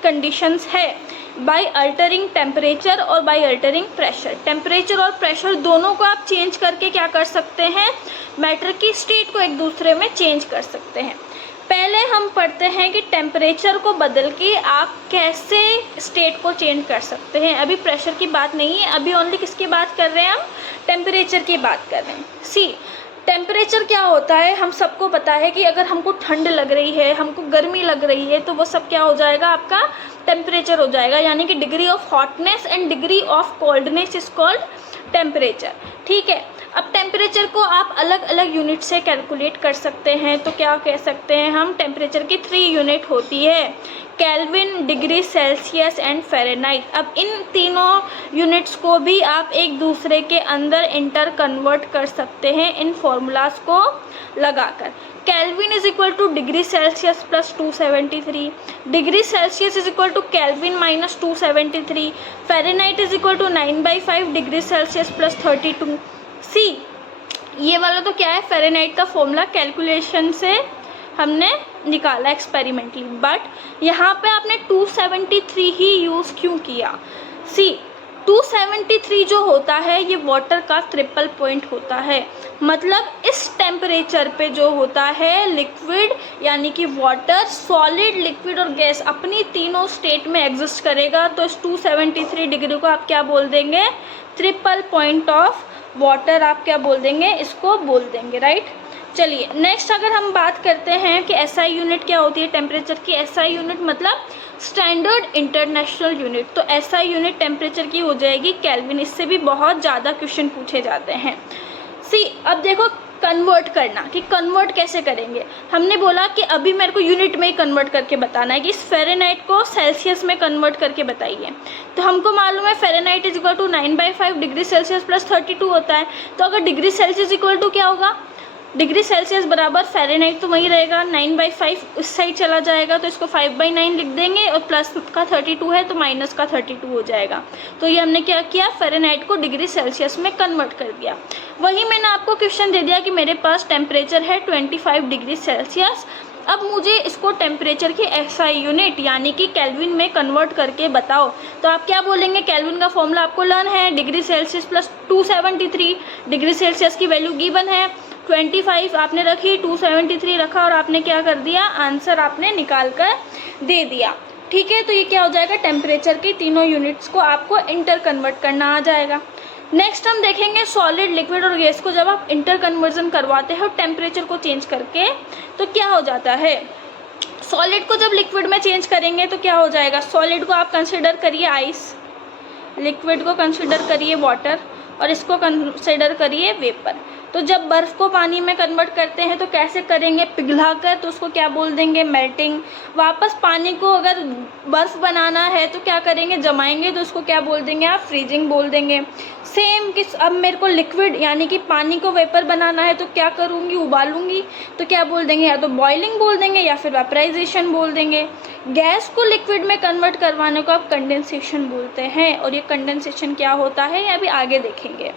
कंडीशंस है, बाय अल्टरिंग टेम्परेचर और बाय अल्टरिंग प्रेशर। टेम्परेचर और प्रेशर दोनों को आप चेंज करके क्या कर सकते हैं? मैटर की स्टेट को एक दूसरे में चेंज कर सकते हैं। पहले हम पढ़ते हैं कि टेम्परेचर को बदल के आप कैसे स्टेट को चेंज कर सकते हैं। अभी प्रेशर की बात नहीं है, अभी ओनली किसकी बात कर रहे हैं? हम टेम्परेचर की बात कर रहे हैं। सी टेम्परेचर क्या होता है? हम सबको पता है कि अगर हमको ठंड लग रही है, हमको गर्मी लग रही है, तो वो सब क्या हो जाएगा? आपका टेम्परेचर हो जाएगा, यानी कि degree of hotness and degree of coldness is called temperature. ठीक है, अब टेम्परेचर को आप अलग अलग यूनिट से कैलकुलेट कर सकते हैं, तो क्या कह सकते हैं हम? टेम्परेचर की 3 यूनिट होती है, kelvin, degree Celsius and Fahrenheit. अब इन तीनों यूनिट्स को भी आप एक दूसरे के अंदर इंटर कन्वर्ट कर सकते हैं इन फॉर्मूलाज को लगाकर। Kelvin is equal to degree Celsius plus 273, degree Celsius is equal to Kelvin minus 273, Fahrenheit is equal to 9/5 degree Celsius plus 32। सी ये वाला तो क्या है, फ़ारेनहाइट का फॉर्मूला कैलकुलेशन से हमने निकाला एक्सपेरिमेंटली, बट यहाँ पे आपने 273 ही यूज़ क्यों किया? सी 273 जो होता है ये वाटर का ट्रिपल पॉइंट होता है, मतलब इस टेम्परेचर पे जो होता है लिक्विड यानी कि वाटर, सॉलिड, लिक्विड और गैस अपनी तीनों स्टेट में एग्जिस्ट करेगा। तो इस 273 डिग्री को आप क्या बोल देंगे? ट्रिपल पॉइंट ऑफ वाटर आप क्या बोल देंगे? इसको बोल देंगे, राइट। चलिए नेक्स्ट अगर हम बात करते हैं कि एसआई यूनिट क्या होती है टेम्परेचर की। एसआई यूनिट मतलब स्टैंडर्ड इंटरनेशनल यूनिट, तो एसआई यूनिट टेम्परेचर की हो जाएगी केल्विन। इससे भी बहुत ज़्यादा क्वेश्चन पूछे जाते हैं। सी अब देखो कन्वर्ट करना, कि कन्वर्ट कैसे करेंगे। हमने बोला कि अभी मेरे को यूनिट में ही कन्वर्ट करके बताना है कि इस फ़ारेनहाइट को सेल्सियस में कन्वर्ट करके बताइए। तो हमको मालूम है Fahrenheit is equal to 9/5 degree Celsius plus 32 होता है। तो अगर डिग्री सेल्सियस इक्वल टू क्या होगा? डिग्री सेल्सियस बराबर फ़ारेनहाइट तो वही रहेगा, 9/5 उस साइड चला जाएगा तो इसको 5/9 लिख देंगे, और प्लस का 32 है तो माइनस का 32 हो जाएगा। तो ये हमने क्या किया? फ़ारेनहाइट को डिग्री सेल्सियस में कन्वर्ट कर दिया। वही मैंने आपको क्वेश्चन दे दिया कि मेरे पास टेम्परेचर है 25 डिग्री सेल्सियस, अब मुझे इसको टेम्परेचर की एसआई यूनिट यानी कि केल्विन में कन्वर्ट करके बताओ। तो आप क्या बोलेंगे? केल्विन का फॉर्मूला आपको लर्न है, degree Celsius plus 273, degree Celsius की वैल्यू गिवन है 25 आपने रखी, 273 रखा और आपने क्या कर दिया? आंसर आपने निकाल कर दे दिया। ठीक है, तो ये क्या हो जाएगा? टेम्परेचर की तीनों यूनिट्स को आपको इंटर कन्वर्ट करना आ जाएगा। नेक्स्ट हम देखेंगे सॉलिड, लिक्विड और गैस को जब आप इंटर कन्वर्जन करवाते हो टेम्परेचर को चेंज करके तो क्या हो जाता है? सॉलिड को जब लिक्विड में चेंज करेंगे तो क्या हो जाएगा? सॉलिड को आप कंसिडर करिए आइस, लिक्विड को कंसिडर करिए वाटर और इसको कंसिडर करिए वेपर। तो जब बर्फ़ को पानी में कन्वर्ट करते हैं तो कैसे करेंगे? पिघलाकर, तो उसको क्या बोल देंगे? मेल्टिंग। वापस पानी को अगर बर्फ़ बनाना है तो क्या करेंगे? जमाएंगे, तो उसको क्या बोल देंगे आप? फ्रीजिंग बोल देंगे। सेम कि अब मेरे को लिक्विड यानी कि पानी को वेपर बनाना है तो क्या करूँगी? उबालूंगी, तो क्या बोल देंगे? या तो बॉइलिंग बोल देंगे या फिर वेपराइजेशन बोल देंगे। गैस को लिक्विड में कन्वर्ट करवाने को आप कंडेंसेशन बोलते हैं, और ये कंडेंसेशन क्या होता है ये अभी आगे देखेंगे।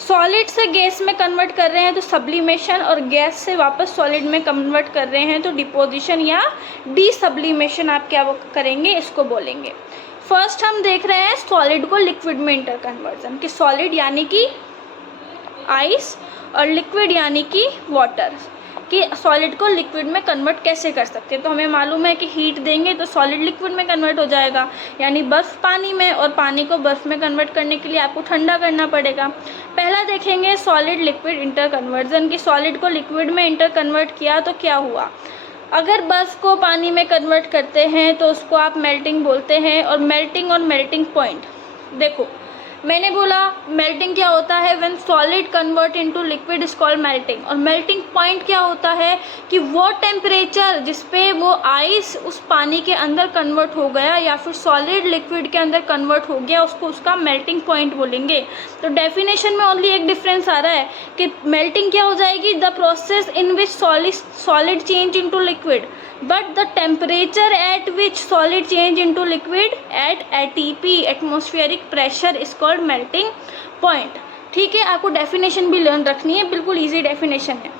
सॉलिड से गैस में कन्वर्ट कर रहे हैं तो सब्लिमेशन, और गैस से वापस सॉलिड में कन्वर्ट कर रहे हैं तो डिपोजिशन या डीसब्लिमेशन आप क्या करेंगे? इसको बोलेंगे। फर्स्ट हम देख रहे हैं सॉलिड को लिक्विड में इंटर कन्वर्जन, कि सॉलिड यानी कि आइस और लिक्विड यानी कि वाटर, कि सॉलिड को लिक्विड में कन्वर्ट कैसे कर सकते हैं। तो हमें मालूम है कि हीट देंगे तो सॉलिड लिक्विड में कन्वर्ट हो जाएगा, यानी बर्फ़ पानी में, और पानी को बर्फ़ में कन्वर्ट करने के लिए आपको ठंडा करना पड़ेगा। पहला देखेंगे सॉलिड लिक्विड इंटर कन्वर्जन, कि सॉलिड को लिक्विड में इंटर कन्वर्ट किया तो क्या हुआ। अगर बर्फ़ को पानी में कन्वर्ट करते हैं तो उसको आप मेल्टिंग बोलते हैं। और मेल्टिंग पॉइंट देखो, मैंने बोला मेल्टिंग क्या होता है? When solid convert into liquid is called melting. और मेल्टिंग पॉइंट क्या होता है? कि वो टेम्परेचर जिस पे वो आइस उस पानी के अंदर कन्वर्ट हो गया या फिर सॉलिड लिक्विड के अंदर कन्वर्ट हो गया, उसको उसका मेल्टिंग पॉइंट बोलेंगे। तो डेफिनेशन में ओनली एक डिफरेंस आ रहा है कि मेल्टिंग क्या हो जाएगी? The process in which solid change into liquid, but the temperature at which solid change into liquid at ATP atmospheric pressure is called melting point। ठीक है, आपको डेफिनेशन भी लर्न रखनी है, बिल्कुल इजी डेफिनेशन है।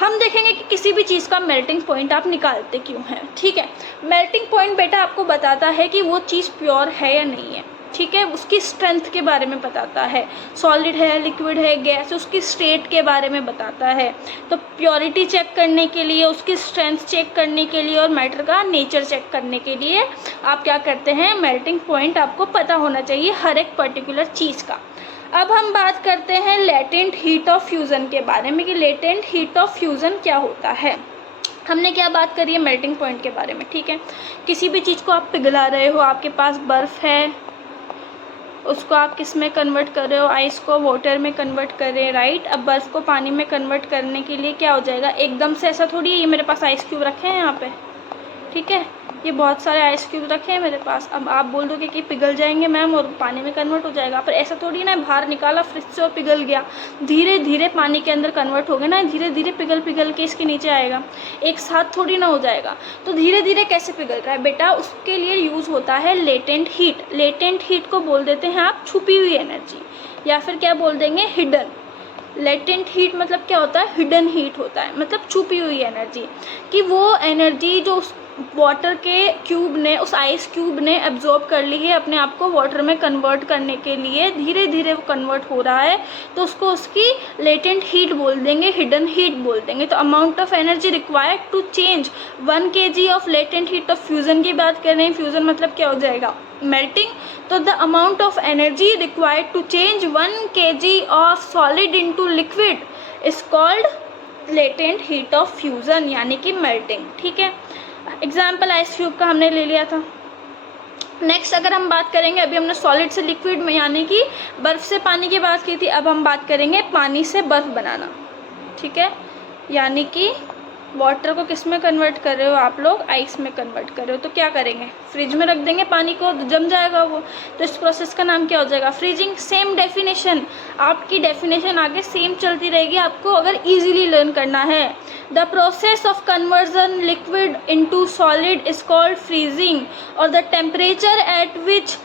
हम देखेंगे कि किसी भी चीज़ का मेल्टिंग पॉइंट आप निकालते क्यों हैं। ठीक है, मेल्टिंग पॉइंट बेटा आपको बताता है कि वो चीज़ प्योर है या नहीं है। ठीक है, उसकी स्ट्रेंथ के बारे में बताता है, सॉलिड है, लिक्विड है, गैस, उसकी स्टेट के बारे में बताता है। तो प्योरिटी चेक करने के लिए, उसकी स्ट्रेंथ चेक करने के लिए और मैटर का नेचर चेक करने के लिए आप क्या करते हैं? मेल्टिंग पॉइंट आपको पता होना चाहिए हर एक पर्टिकुलर चीज़ का। अब हम बात करते हैं लेटेंट हीट ऑफ फ्यूज़न के बारे में, कि लेटेंट हीट ऑफ फ्यूज़न क्या होता है। हमने क्या बात करी है? मेल्टिंग पॉइंट के बारे में। ठीक है, किसी भी चीज़ को आप पिघला रहे हो, आपके पास बर्फ़ है, उसको आप किस में कन्वर्ट कर रहे हो? आइस को वाटर में कन्वर्ट कर रहे हैं, राइट। अब बर्फ़ को पानी में कन्वर्ट करने के लिए क्या हो जाएगा? एकदम से ऐसा थोड़ी है, ये मेरे पास आइस क्यूब रखे हैं यहाँ पे, ठीक है, ये बहुत सारे आइस क्यूब रखे हैं मेरे पास। अब आप बोल दोगे कि पिघल जाएंगे मैम और पानी में कन्वर्ट हो जाएगा, पर ऐसा थोड़ी ना, बाहर निकाला फ्रिज से और पिघल गया। धीरे धीरे पानी के अंदर कन्वर्ट हो गया ना, धीरे धीरे पिघल के इसके नीचे आएगा, एक साथ थोड़ी ना हो जाएगा। तो धीरे धीरे कैसे पिघल रहा है बेटा? उसके लिए यूज़ होता है लेटेंट हीट। लेटेंट हीट को बोल देते हैं आप छुपी हुई एनर्जी, या फिर क्या बोल देंगे? हिडन। लेटेंट हीट मतलब क्या होता है, हिडन हीट होता है, मतलब छुपी हुई एनर्जी, कि वो एनर्जी जो उस वाटर के क्यूब ने, उस आइस क्यूब ने एब्जॉर्ब कर ली है अपने आप को वाटर में कन्वर्ट करने के लिए, धीरे धीरे वो कन्वर्ट हो रहा है, तो उसको उसकी लेटेंट हीट बोल देंगे, हिडन हीट बोल देंगे। तो amount of energy required to change 1 kg of latent heat of fusion की बात कर रहे हैं, फ्यूज़न मतलब क्या हो जाएगा, मेल्टिंग। तो the amount of energy required to change 1 kg of solid into liquid is called latent heat of fusion, यानी कि मेल्टिंग। ठीक है, एग्जाम्पल आइस क्यूब का हमने ले लिया था। नेक्स्ट अगर हम बात करेंगे, अभी हमने सॉलिड से लिक्विड में यानी कि बर्फ़ से पानी की बात की थी, अब हम बात करेंगे पानी से बर्फ़ बनाना। ठीक है, यानी कि वाटर को किस में कन्वर्ट कर रहे हो आप लोग, आइस में कन्वर्ट कर रहे हो। तो क्या करेंगे, फ्रिज में रख देंगे पानी को, जम जाएगा वो, तो इस प्रोसेस का नाम क्या हो जाएगा, फ्रीजिंग। सेम डेफिनेशन, आपकी डेफिनेशन आगे सेम चलती रहेगी, आपको अगर इजीली लर्न करना है। The process of conversion liquid into solid is called freezing, और the temperature at which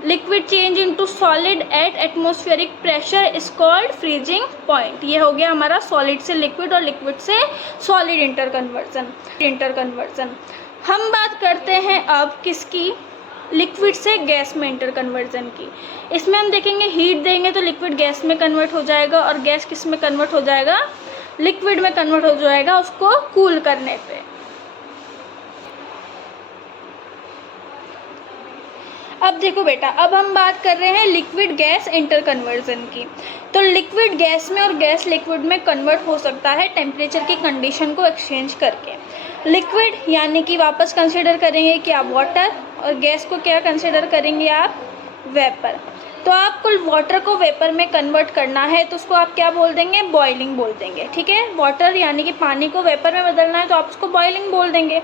liquid change into solid at atmospheric pressure is called freezing point. ये हो गया हमारा सॉलिड से लिक्विड और लिक्विड से सॉलिड इंटर कन्वर्जन। हम बात करते हैं अब किसकी, लिक्विड से गैस में इंटर कन्वर्जन की। इसमें हम देखेंगे हीट देंगे तो लिक्विड गैस में कन्वर्ट हो जाएगा, और गैस किस में कन्वर्ट हो जाएगा, लिक्विड में कन्वर्ट हो जाएगा उसको कूल करने पे। अब देखो बेटा, अब हम बात कर रहे हैं लिक्विड गैस इंटर कन्वर्जन की। तो लिक्विड गैस में और गैस लिक्विड में कन्वर्ट हो सकता है टेम्परेचर की कंडीशन को एक्सचेंज करके। लिक्विड यानी कि वापस कंसिडर करेंगे क्या, वाटर, और गैस को क्या कंसिडर करेंगे आप, वेपर। तो आपको वाटर को वेपर में कन्वर्ट करना है तो उसको आप क्या बोल देंगे, बॉइलिंग बोल देंगे। ठीक है, वाटर यानी कि पानी को वेपर में बदलना है तो आप उसको बॉइलिंग बोल देंगे।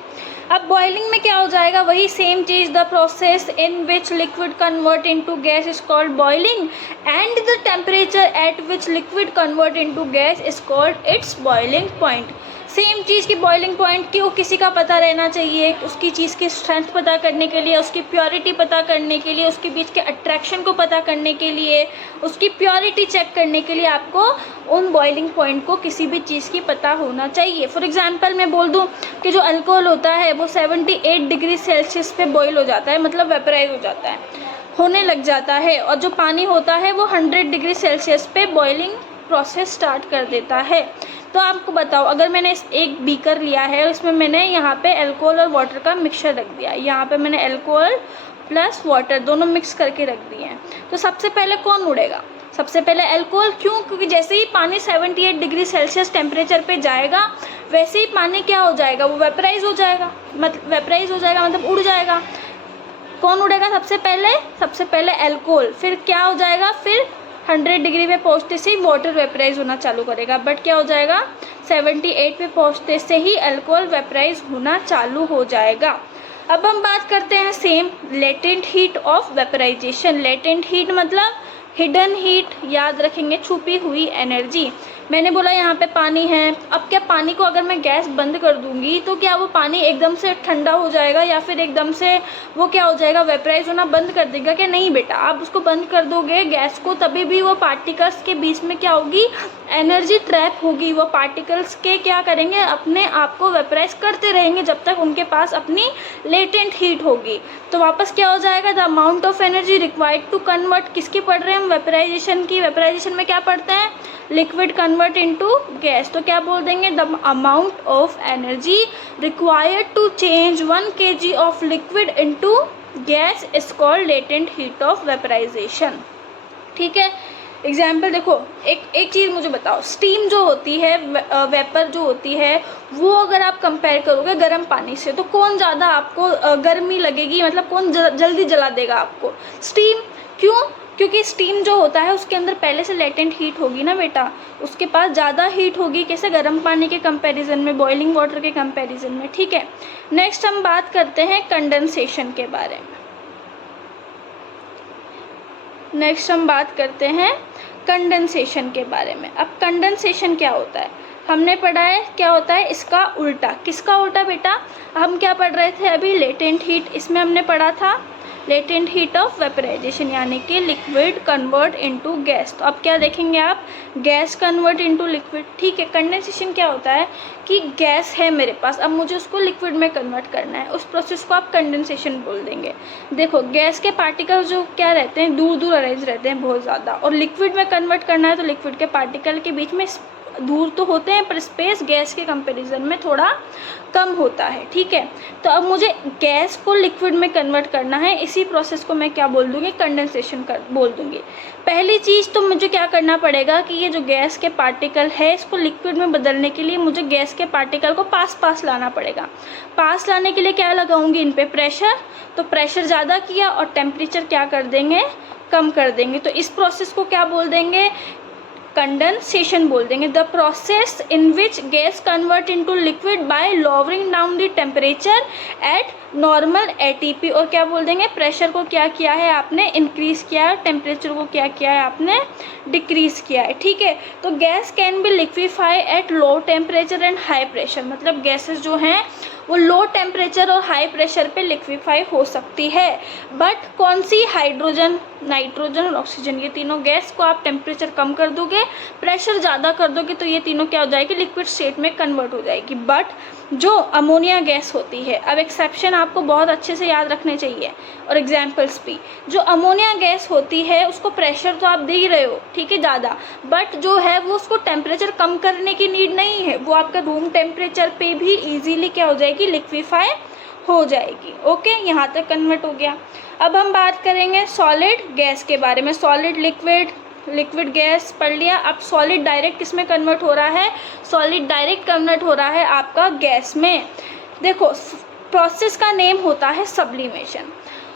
अब बॉइलिंग में क्या हो जाएगा, वही सेम चीज़, the process in which liquid convert into gas is called boiling, and the temperature at which liquid convert into gas is called its boiling point. Same चीज़ की बॉइलिंग पॉइंट क्यों किसी का पता रहना चाहिए, उसकी चीज़ की स्ट्रेंथ पता करने के लिए, उसकी प्योरिटी पता करने के लिए, उसके बीच के अट्रैक्शन को पता करने के लिए, उसकी प्योरिटी चेक करने के लिए आपको उन बॉइलिंग पॉइंट को किसी भी चीज़ की पता होना चाहिए। फॉर एग्जांपल मैं बोल दूं कि जो अल्कोहल होता है वो 78 डिग्री सेल्सियस पे बॉईल हो जाता है, मतलब वेपराइज हो जाता है, होने लग जाता है, और जो पानी होता है वो 100 डिग्री सेल्सियस पे बॉइलिंग प्रोसेस स्टार्ट कर देता है। तो आपको बताओ, अगर मैंने एक बीकर लिया है और इसमें मैंने यहाँ पे अल्कोहल और वाटर का मिक्सचर रख दिया, यहाँ पे मैंने अल्कोहल प्लस वाटर दोनों मिक्स करके रख दिए हैं, तो सबसे पहले कौन उड़ेगा, सबसे पहले अल्कोहल। क्यों, क्योंकि जैसे ही पानी 78 डिग्री सेल्सियस टेम्परेचर पे जाएगा वैसे ही पानी क्या हो जाएगा, वो वेपराइज हो जाएगा, मतलब उड़ जाएगा। कौन उड़ेगा सबसे पहले, सबसे पहले अल्कोहल, फिर क्या हो जाएगा, फिर 100 डिग्री पे पहुँचते से ही वाटर वेपराइज होना चालू करेगा, बट क्या हो जाएगा 78 पे पहुँचते से ही अल्कोहल वेपराइज होना चालू हो जाएगा। अब हम बात करते हैं same latent heat of vaporisation. Latent heat मतलब हिडन हीट, याद रखेंगे, छुपी हुई एनर्जी। मैंने बोला यहाँ पे पानी है, अब क्या पानी को अगर मैं गैस बंद कर दूंगी तो क्या वो पानी एकदम से ठंडा हो जाएगा या फिर एकदम से वो क्या हो जाएगा, वेपराइज होना बंद कर देगा क्या, नहीं बेटा। आप उसको बंद कर दोगे गैस को तभी भी वो पार्टिकल्स के बीच में क्या होगी, एनर्जी ट्रैप होगी। वो पार्टिकल्स के क्या करेंगे, अपने आप को वेपराइज करते रहेंगे जब तक उनके पास अपनी लेटेंट हीट होगी। तो वापस क्या हो जाएगा, the amount of energy required to convert, किसकी पढ़ रहे हैं हम, वेपराइजेशन की। वेपराइजेशन में क्या पढ़ते हैं, लिक्विड कन्वर्ट इनटू गैस, तो क्या बोल देंगे, the amount of energy required to change 1 kg of liquid into gas is called latent heat of vaporisation. ठीक है, एग्जाम्पल देखो, एक चीज़ मुझे बताओ, स्टीम जो होती है, वेपर जो होती है, वो अगर आप कंपेयर करोगे गर्म पानी से तो कौन ज़्यादा आपको गर्मी लगेगी, मतलब कौन जल्दी जला देगा आपको, स्टीम। क्यों, क्योंकि स्टीम जो होता है उसके अंदर पहले से लेटेंट हीट होगी ना बेटा, उसके पास ज़्यादा हीट होगी, कैसे, गर्म पानी के कंपैरिजन में, बॉइलिंग वाटर के कंपैरिजन में। ठीक है, नेक्स्ट हम बात करते हैं कंडेंसेशन के बारे में। कंडेंसेशन के बारे में। अब कंडेंसेशन क्या होता है, हमने पढ़ा है क्या होता है, इसका उल्टा। किसका उल्टा बेटा, हम क्या पढ़ रहे थे अभी, लेटेंट हीट, इसमें हमने पढ़ा था लेटेंट हीट ऑफ वेपराइजेशन, यानी कि लिक्विड कन्वर्ट इनटू गैस। तो अब क्या देखेंगे आप, गैस कन्वर्ट इनटू लिक्विड। ठीक है, कंडेंसेशन क्या होता है कि गैस है मेरे पास, अब मुझे उसको लिक्विड में कन्वर्ट करना है, उस प्रोसेस को आप कंडेंसेशन बोल देंगे। देखो गैस के पार्टिकल जो क्या रहते हैं, दूर दूर अरेंज रहते हैं बहुत ज़्यादा, और लिक्विड में कन्वर्ट करना है तो लिक्विड के पार्टिकल के बीच में दूर तो होते हैं पर स्पेस गैस के कंपैरिजन में थोड़ा कम होता है। ठीक है, तो अब मुझे गैस को लिक्विड में कन्वर्ट करना है, इसी प्रोसेस को मैं क्या बोल दूँगी, कंडेंसेशन बोल दूँगी। पहली चीज़ तो मुझे क्या करना पड़ेगा कि ये जो गैस के पार्टिकल है इसको लिक्विड में बदलने के लिए मुझे गैस के पार्टिकल को पास लाना पड़ेगा। पास लाने के लिए क्या लगाऊंगी, इन पे प्रेशर, तो प्रेशर ज़्यादा किया और टेम्परेचर क्या कर देंगे, कम कर देंगे। तो इस प्रोसेस को क्या बोल देंगे, कंडेंसेशन बोल देंगे। The process in which gas convert into liquid bye lowering down the temperature eight normal ATP, और क्या बोल देंगे, प्रेशर को क्या किया है आपने, इंक्रीज़ किया है, टेम्परेचर को क्या किया है आपने, डिक्रीज़ किया है। ठीक है, तो gas can be liquefy at low temperature and high pressure, मतलब गैसेस जो हैं वो लो टेम्परेचर और हाई प्रेशर पे लिक्विफाई हो सकती है। बट कौन सी, हाइड्रोजन, नाइट्रोजन और ऑक्सीजन, ये तीनों गैस को आप टेम्परेचर कम कर दोगे, प्रेशर ज़्यादा कर दोगे तो ये तीनों क्या हो जाएगी, लिक्विड स्टेट में कन्वर्ट हो जाएगी। बट जो अमोनिया गैस होती है, अब एक्सेप्शन आपको बहुत अच्छे से याद रखने चाहिए और एग्जाम्पल्स भी, जो अमोनिया गैस होती है उसको प्रेशर तो आप दे ही रहे हो, ठीक है, ज़्यादा, बट जो है वो उसको टेम्परेचर कम करने की नीड नहीं है, वो आपका रूम टेम्परेचर पे भी ईजीली क्या हो जाएगी, लिक्विफाई हो जाएगी। ओके, यहाँ तक कन्वर्ट हो गया। अब हम बात करेंगे सॉलिड गैस के बारे में। सॉलिड लिक्विड गैस पढ़ लिया। अब सॉलिड डायरेक्ट किस में कन्वर्ट हो रहा है, सॉलिड डायरेक्ट कन्वर्ट हो रहा है आपका गैस में। देखो प्रोसेस का नेम होता है सब्लिमेशन,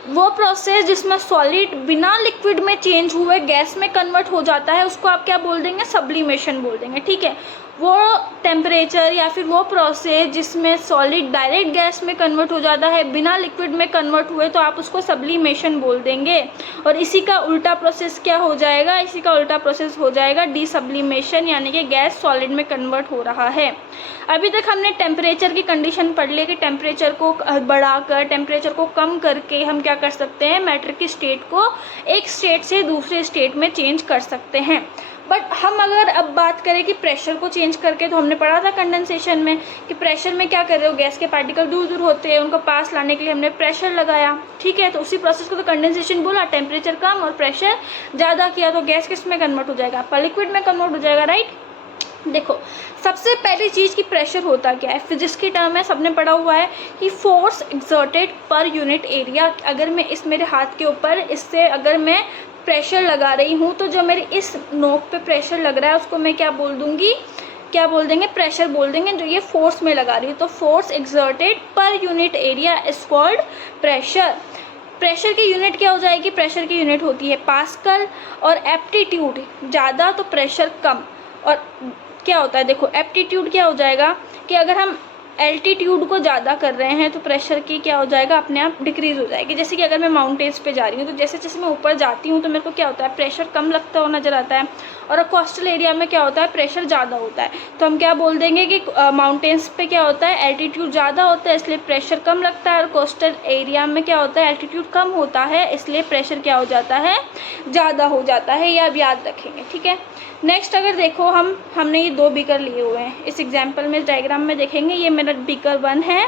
वो प्रोसेस जिसमें सॉलिड बिना लिक्विड में चेंज हुए गैस में कन्वर्ट हो जाता है उसको आप क्या बोल देंगे, सब्लिमेशन बोल देंगे। ठीक है, वो टेम्परेचर या फिर वो प्रोसेस जिसमें सॉलिड डायरेक्ट गैस में कन्वर्ट हो जाता है बिना लिक्विड में कन्वर्ट हुए, तो आप उसको सब्लिमेशन बोल देंगे। और इसी का उल्टा प्रोसेस क्या हो जाएगा, इसी का उल्टा प्रोसेस हो जाएगा डीसब्लिमेशन, यानी कि गैस सॉलिड में कन्वर्ट हो रहा है। अभी तक हमने टेम्परेचर की कंडीशन पढ़ ली कि टेम्परेचर को बढ़ाकर, टेम्परेचर को कम करके हम क्या कर सकते हैं, मैटर की स्टेट को एक स्टेट से दूसरे स्टेट में चेंज कर सकते हैं। बट हम अगर अब बात करें कि प्रेशर को चेंज करके, तो हमने पढ़ा था कंडेंसेशन में कि प्रेशर में क्या कर रहे हो, गैस के पार्टिकल दूर दूर होते हैं, उनको पास लाने के लिए हमने प्रेशर लगाया। ठीक है, तो उसी प्रोसेस को तो कंडेंसेशन बोला, टेम्परेचर कम और प्रेशर ज़्यादा किया तो गैस किस में कन्वर्ट हो जाएगा, आपका लिक्विड में कन्वर्ट हो जाएगा। राइट, देखो सबसे पहली चीज़ की प्रेशर होता क्या है, फिजिक्स की टर्म है, सबने पढ़ा हुआ है कि force exerted per unit area. अगर मैं इस मेरे हाथ के ऊपर इससे अगर मैं प्रेशर लगा रही हूँ तो जो मेरे इस नोक पे प्रेशर लग रहा है उसको मैं क्या बोल दूँगी, क्या बोल देंगे, प्रेशर बोल देंगे, जो ये फोर्स में लगा रही हूँ। तो force exerted per unit area is called pressure. Pressure की यूनिट क्या हो जाएगी, प्रेशर की यूनिट होती है पास्कल, और एप्टीट्यूड ज़्यादा तो प्रेशर कम। और क्या होता है, देखो एप्टीट्यूड क्या हो जाएगा कि अगर हम एल्टीट्यूड को ज़्यादा कर रहे हैं तो प्रेशर की क्या हो जाएगा, अपने आप डिक्रीज़ हो जाएगी। जैसे कि अगर मैं माउंटेन्स पे जा रही हूँ तो जैसे जैसे मैं ऊपर जाती हूँ तो मेरे को क्या होता है, प्रेशर कम लगता हुआ नज़र आता है, और कोस्टल एरिया में क्या होता है, प्रेशर ज़्यादा होता है। तो हम क्या बोल देंगे कि माउंटेन्स पे क्या होता है, एल्टीट्यूड ज़्यादा होता है इसलिए प्रेशर कम लगता है, और कोस्टल एरिया में क्या होता है, एल्टीट्यूड कम होता है इसलिए प्रेशर क्या हो जाता है, ज़्यादा हो जाता है। ये आप याद रखेंगे। ठीक है, नेक्स्ट अगर देखो हमने ये दो बीकर लिए हुए हैं, इस एग्जाम्पल में, इस डायग्राम में देखेंगे, ये मेरा बीकर 1 है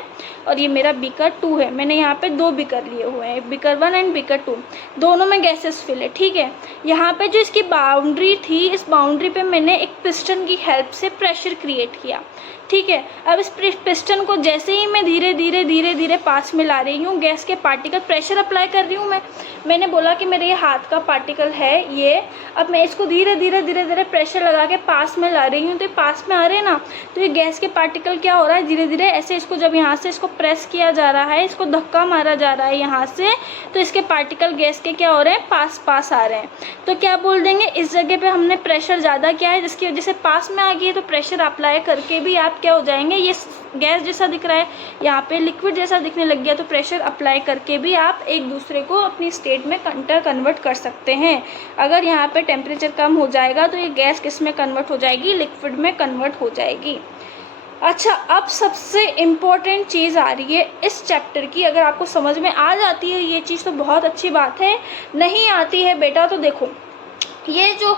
और ये मेरा बीकर 2 है। मैंने यहाँ पे दो बीकर लिए हुए हैं, बीकर 1 एंड बीकर 2, दोनों में गैसेस फिल है। ठीक है, यहाँ पे जो इसकी बाउंड्री थी, इस बाउंड्री पे मैंने एक पिस्टन की हेल्प से प्रेशर क्रिएट किया। ठीक है, अब इस पिस्टन को जैसे ही मैं धीरे धीरे पास में ला रही हूँ, गैस के पार्टिकल प्रेशर अप्लाई कर रही हूँ मैंने बोला कि मेरे ये हाथ का पार्टिकल है ये, अब मैं इसको धीरे धीरे प्रेशर लगा के पास में ला रही हूँ, तो ये पास में आ रहे हैं ना, तो ये गैस के पार्टिकल क्या हो रहा है, धीरे धीरे ऐसे इसको जब यहाँ से इसको प्रेस किया जा रहा है, इसको धक्का मारा जा रहा है यहाँ से, तो इसके पार्टिकल गैस के क्या हो रहे हैं, पास आ रहे हैं। तो क्या बोल देंगे, इस जगह पे हमने प्रेशर ज़्यादा किया है जिसकी वजह से पास में आ गई है, तो प्रेशर अप्लाई करके भी आप क्या हो जाएंगे, ये गैस जैसा दिख रहा है, यहाँ पे लिक्विड जैसा दिखने लग गया, तो प्रेशर अप्लाई करके भी आप एक दूसरे को अपनी स्टेट में कन्वर्ट कर सकते हैं। अगर यहाँ पे टेम्परेचर कम हो जाएगा तो ये गैस किस में कन्वर्ट हो जाएगी, लिक्विड में कन्वर्ट हो जाएगी। अच्छा, अब सबसे इम्पोर्टेंट चीज़ आ रही है इस चैप्टर की। अगर आपको समझ में आ जाती है ये चीज़ तो बहुत अच्छी बात है, नहीं आती है बेटा तो देखो, ये जो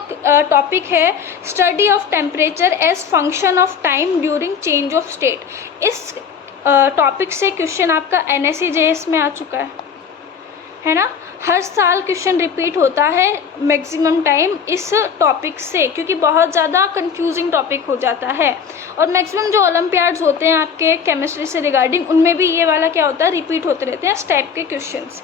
टॉपिक है study of temperature as function of time during change of state, इस टॉपिक से क्वेश्चन आपका NSE JS में आ चुका है ना। हर साल क्वेश्चन रिपीट होता है मैक्सिमम टाइम इस टॉपिक से, क्योंकि बहुत ज़्यादा कंफ्यूजिंग टॉपिक हो जाता है। और मैक्सिमम जो ओलंपियाड्स होते हैं आपके केमिस्ट्री से रिगार्डिंग, उनमें भी ये वाला क्या होता है, रिपीट होते रहते हैं इस टाइप के क्वेश्चंस।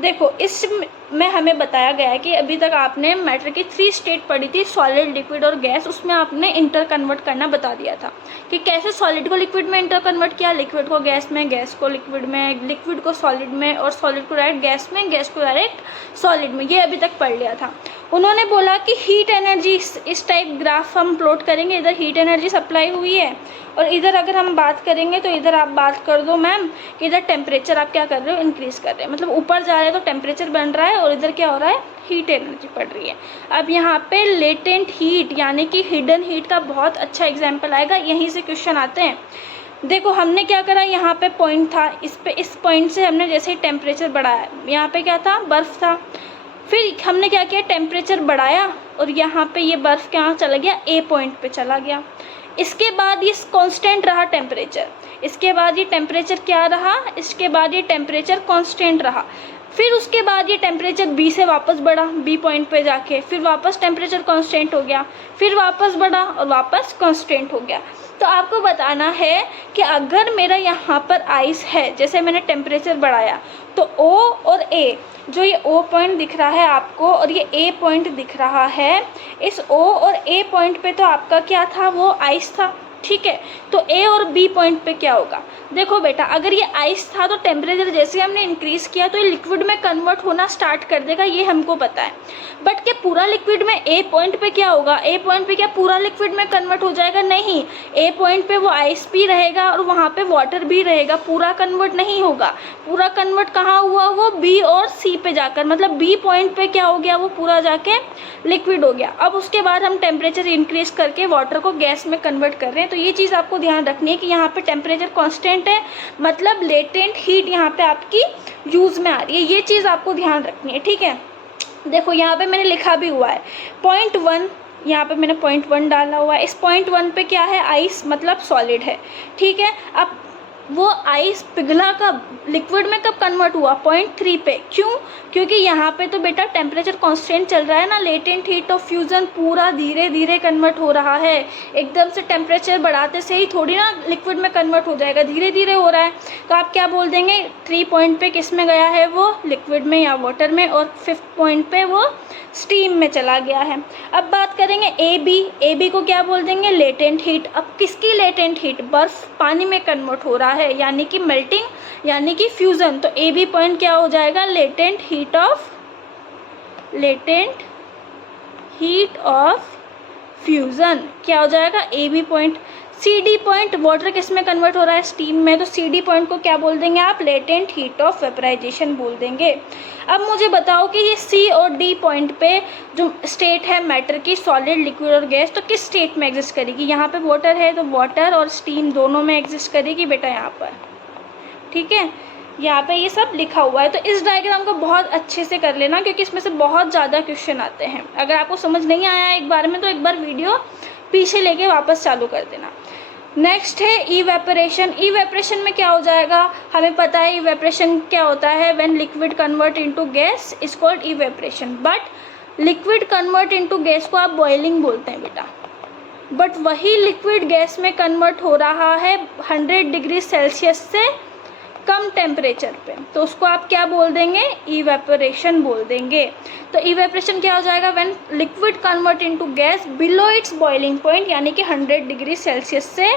देखो इसमें हमें बताया गया है कि अभी तक आपने मैटर की 3 स्टेट पढ़ी थी, सॉलिड, लिक्विड और गैस। उसमें आपने इंटर कन्वर्ट करना बता दिया था कि कैसे सॉलिड को लिक्विड में इंटर कन्वर्ट किया, लिक्विड को गैस में, गैस को लिक्विड में, लिक्विड को सॉलिड में, और सॉलिड को डायरेक्ट गैस में, गैस को डायरेक्ट सॉलिड में। ये अभी तक पढ़ लिया था। उन्होंने बोला कि हीट एनर्जी, इस टाइप ग्राफ हम प्लॉट करेंगे, इधर हीट एनर्जी सप्लाई हुई है और इधर अगर हम बात करेंगे तो इधर आप बात कर दो मैम कि इधर टेम्परेचर आप क्या कर रहे हो, इंक्रीज़ कर रहे हैं, मतलब ऊपर जा रहे हैं तो टेम्परेचर बन रहा है और इधर क्या हो रहा है, हीट एनर्जी बढ़ रही है। अब यहाँ पे लेटेंट हीट यानी कि हिडन हीट का बहुत अच्छा एग्जाम्पल आएगा, यहीं से क्वेश्चन आते हैं। देखो हमने क्या करा, यहाँ पे पॉइंट था, इस पॉइंट से हमने जैसे ही टेम्परेचर बढ़ाया, यहाँ पे क्या था, बर्फ़ था। फिर हमने क्या किया, टेम्परेचर बढ़ाया और यहाँ पे ये बर्फ़ कहाँ चला गया, ए पॉइंट पे चला गया। इसके बाद ये कांस्टेंट रहा टेम्परेचर, इसके बाद ये टेम्परेचर क्या रहा, इसके बाद ये टेम्परेचर कांस्टेंट रहा। फिर उसके बाद ये टेम्परेचर बी से वापस बढ़ा, बी पॉइंट पे जाके, फिर वापस टेम्परेचर कांस्टेंट हो गया, फिर वापस बढ़ा और वापस कांस्टेंट हो गया। तो आपको बताना है कि अगर मेरा यहाँ पर आइस है, जैसे मैंने टेम्परेचर बढ़ाया तो O और A, जो ये O पॉइंट दिख रहा है आपको और ये A पॉइंट दिख रहा है, इस O और A पॉइंट पे तो आपका क्या था, वो आइस था, ठीक है। तो A और B पॉइंट पे क्या होगा, देखो बेटा अगर ये आइस था तो टेम्परेचर जैसे हमने इंक्रीज़ किया तो ये लिक्विड में कन्वर्ट होना स्टार्ट कर देगा, ये हमको पता है। बट क्या पूरा लिक्विड में A पॉइंट पे क्या होगा, A पॉइंट पे क्या पूरा लिक्विड में कन्वर्ट हो जाएगा, नहीं। A पॉइंट पे वो आइस भी रहेगा और वहाँ पे वाटर भी रहेगा, पूरा कन्वर्ट नहीं होगा। पूरा कन्वर्ट कहाँ हुआ, वो B और C पे जाकर, मतलब B पॉइंट पे क्या हो गया, वो पूरा जाके लिक्विड हो गया। अब उसके बाद हम टेम्परेचर इंक्रीज करके वाटर को गैस में कन्वर्ट कर रहे हैं। तो ये चीज़ आपको ध्यान रखनी है कि यहाँ पे टेम्परेचर कांस्टेंट है, मतलब लेटेंट हीट यहाँ पे आपकी यूज़ में आ रही है, ये चीज़ आपको ध्यान रखनी है, ठीक है। देखो यहाँ पे मैंने लिखा भी हुआ है पॉइंट 1, यहाँ पे मैंने पॉइंट 1 डाला हुआ है। इस पॉइंट 1 पे क्या है, आइस मतलब सॉलिड है, ठीक है। अब वो आइस पिघला कब, लिक्विड में कब कन्वर्ट हुआ, पॉइंट 3 पे। क्यों, क्योंकि यहाँ पे तो बेटा टेम्परेचर कांस्टेंट चल रहा है ना, लेटेंट हीट ऑफ फ्यूज़न पूरा धीरे धीरे कन्वर्ट हो रहा है। एकदम से टेम्परेचर बढ़ाते से ही थोड़ी ना लिक्विड में कन्वर्ट हो जाएगा, धीरे धीरे हो रहा है। तो आप क्या बोल देंगे, 3 पॉइंट पे किस में गया है, वो लिक्विड में या वाटर में, और 5th पॉइंट पे वो स्टीम में चला गया है। अब बात करेंगे ए बी को क्या बोल देंगे, लेटेंट हीट। अब किसकी लेटेंट हीट, बर्फ़ पानी में कन्वर्ट हो रहा है, यानी कि मेल्टिंग यानी कि फ्यूज़न। तो ए बी पॉइंट क्या हो जाएगा, लेटेंट हीट ऑफ फ्यूज़न क्या हो जाएगा, A B point. C D point, water किस में कन्वर्ट हो रहा है, स्टीम में, तो सी डी पॉइंट को क्या बोल देंगे आप, लेटेंट हीट ऑफ वेपराइजेशन बोल देंगे। अब मुझे बताओ कि ये सी और डी पॉइंट पे जो स्टेट है मैटर की, सॉलिड, लिक्विड और गैस, तो किस स्टेट में एग्जिस्ट करेगी, यहाँ पे वाटर है तो वाटर और स्टीम दोनों में एग्जिस्ट करेगी बेटा यहाँ पर, ठीक है। यहाँ पे ये सब लिखा हुआ है। तो इस डायग्राम को बहुत अच्छे से कर लेना, क्योंकि इसमें से बहुत ज़्यादा क्वेश्चन आते हैं। अगर आपको समझ नहीं आया एक बार में तो एक बार वीडियो पीछे लेके वापस चालू कर देना। नेक्स्ट है इवेपोरेशन। इवेपोरेशन में क्या हो जाएगा, हमें पता है इवेपोरेशन क्या होता है, when liquid convert into gas is called evaporation. But liquid convert into gas को आप बॉइलिंग बोलते हैं बेटा, बट वही लिक्विड गैस में कन्वर्ट हो रहा है 100 डिग्री सेल्सियस से कम टेम्परेचर पे, तो उसको आप क्या बोल देंगे, इवेपोरेशन बोल देंगे। तो इवेपोरेशन क्या हो जाएगा, when liquid convert into gas below it's boiling point, यानी कि 100 डिग्री सेल्सियस से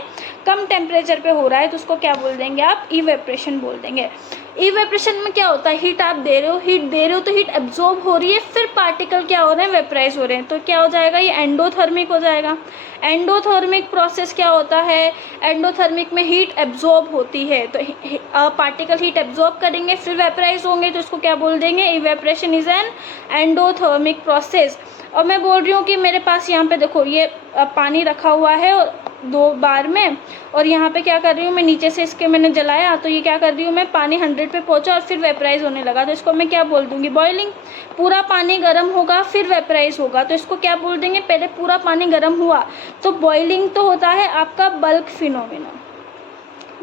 कम टेम्परेचर पे हो रहा है, तो उसको क्या बोल देंगे आप, इवेपोरेशन बोल देंगे। इवेपोरेशन में क्या होता है, हीट आप दे रहे हो तो हीट एब्जॉर्ब हो रही है, फिर पार्टिकल क्या हो रहे हैं, वेपराइज हो रहे हैं, तो क्या हो जाएगा, ये एंडोथर्मिक हो जाएगा। एंडोथर्मिक प्रोसेस क्या होता है, एंडोथर्मिक में हीट एब्जॉर्ब होती है, तो पार्टिकल हीट एब्जॉर्ब करेंगे फिर वेपराइज होंगे, तो इसको क्या बोल देंगे, evaporation is an endothermic process. और मैं बोल रही हूँ कि मेरे पास यहाँ पे देखो ये पानी रखा हुआ है और 2 बार में, और यहाँ पे क्या कर रही हूँ मैं, नीचे से इसके मैंने जलाया तो ये क्या कर रही हूँ मैं, पानी 100 पे पहुँचा और फिर वेपराइज होने लगा, तो इसको मैं क्या बोल दूँगी, बॉइलिंग। पूरा पानी गर्म होगा फिर वेपराइज होगा, तो इसको क्या बोल देंगे, पहले पूरा पानी गर्म हुआ तो बॉइलिंग तो होता है आपका बल्क फिनोमेना।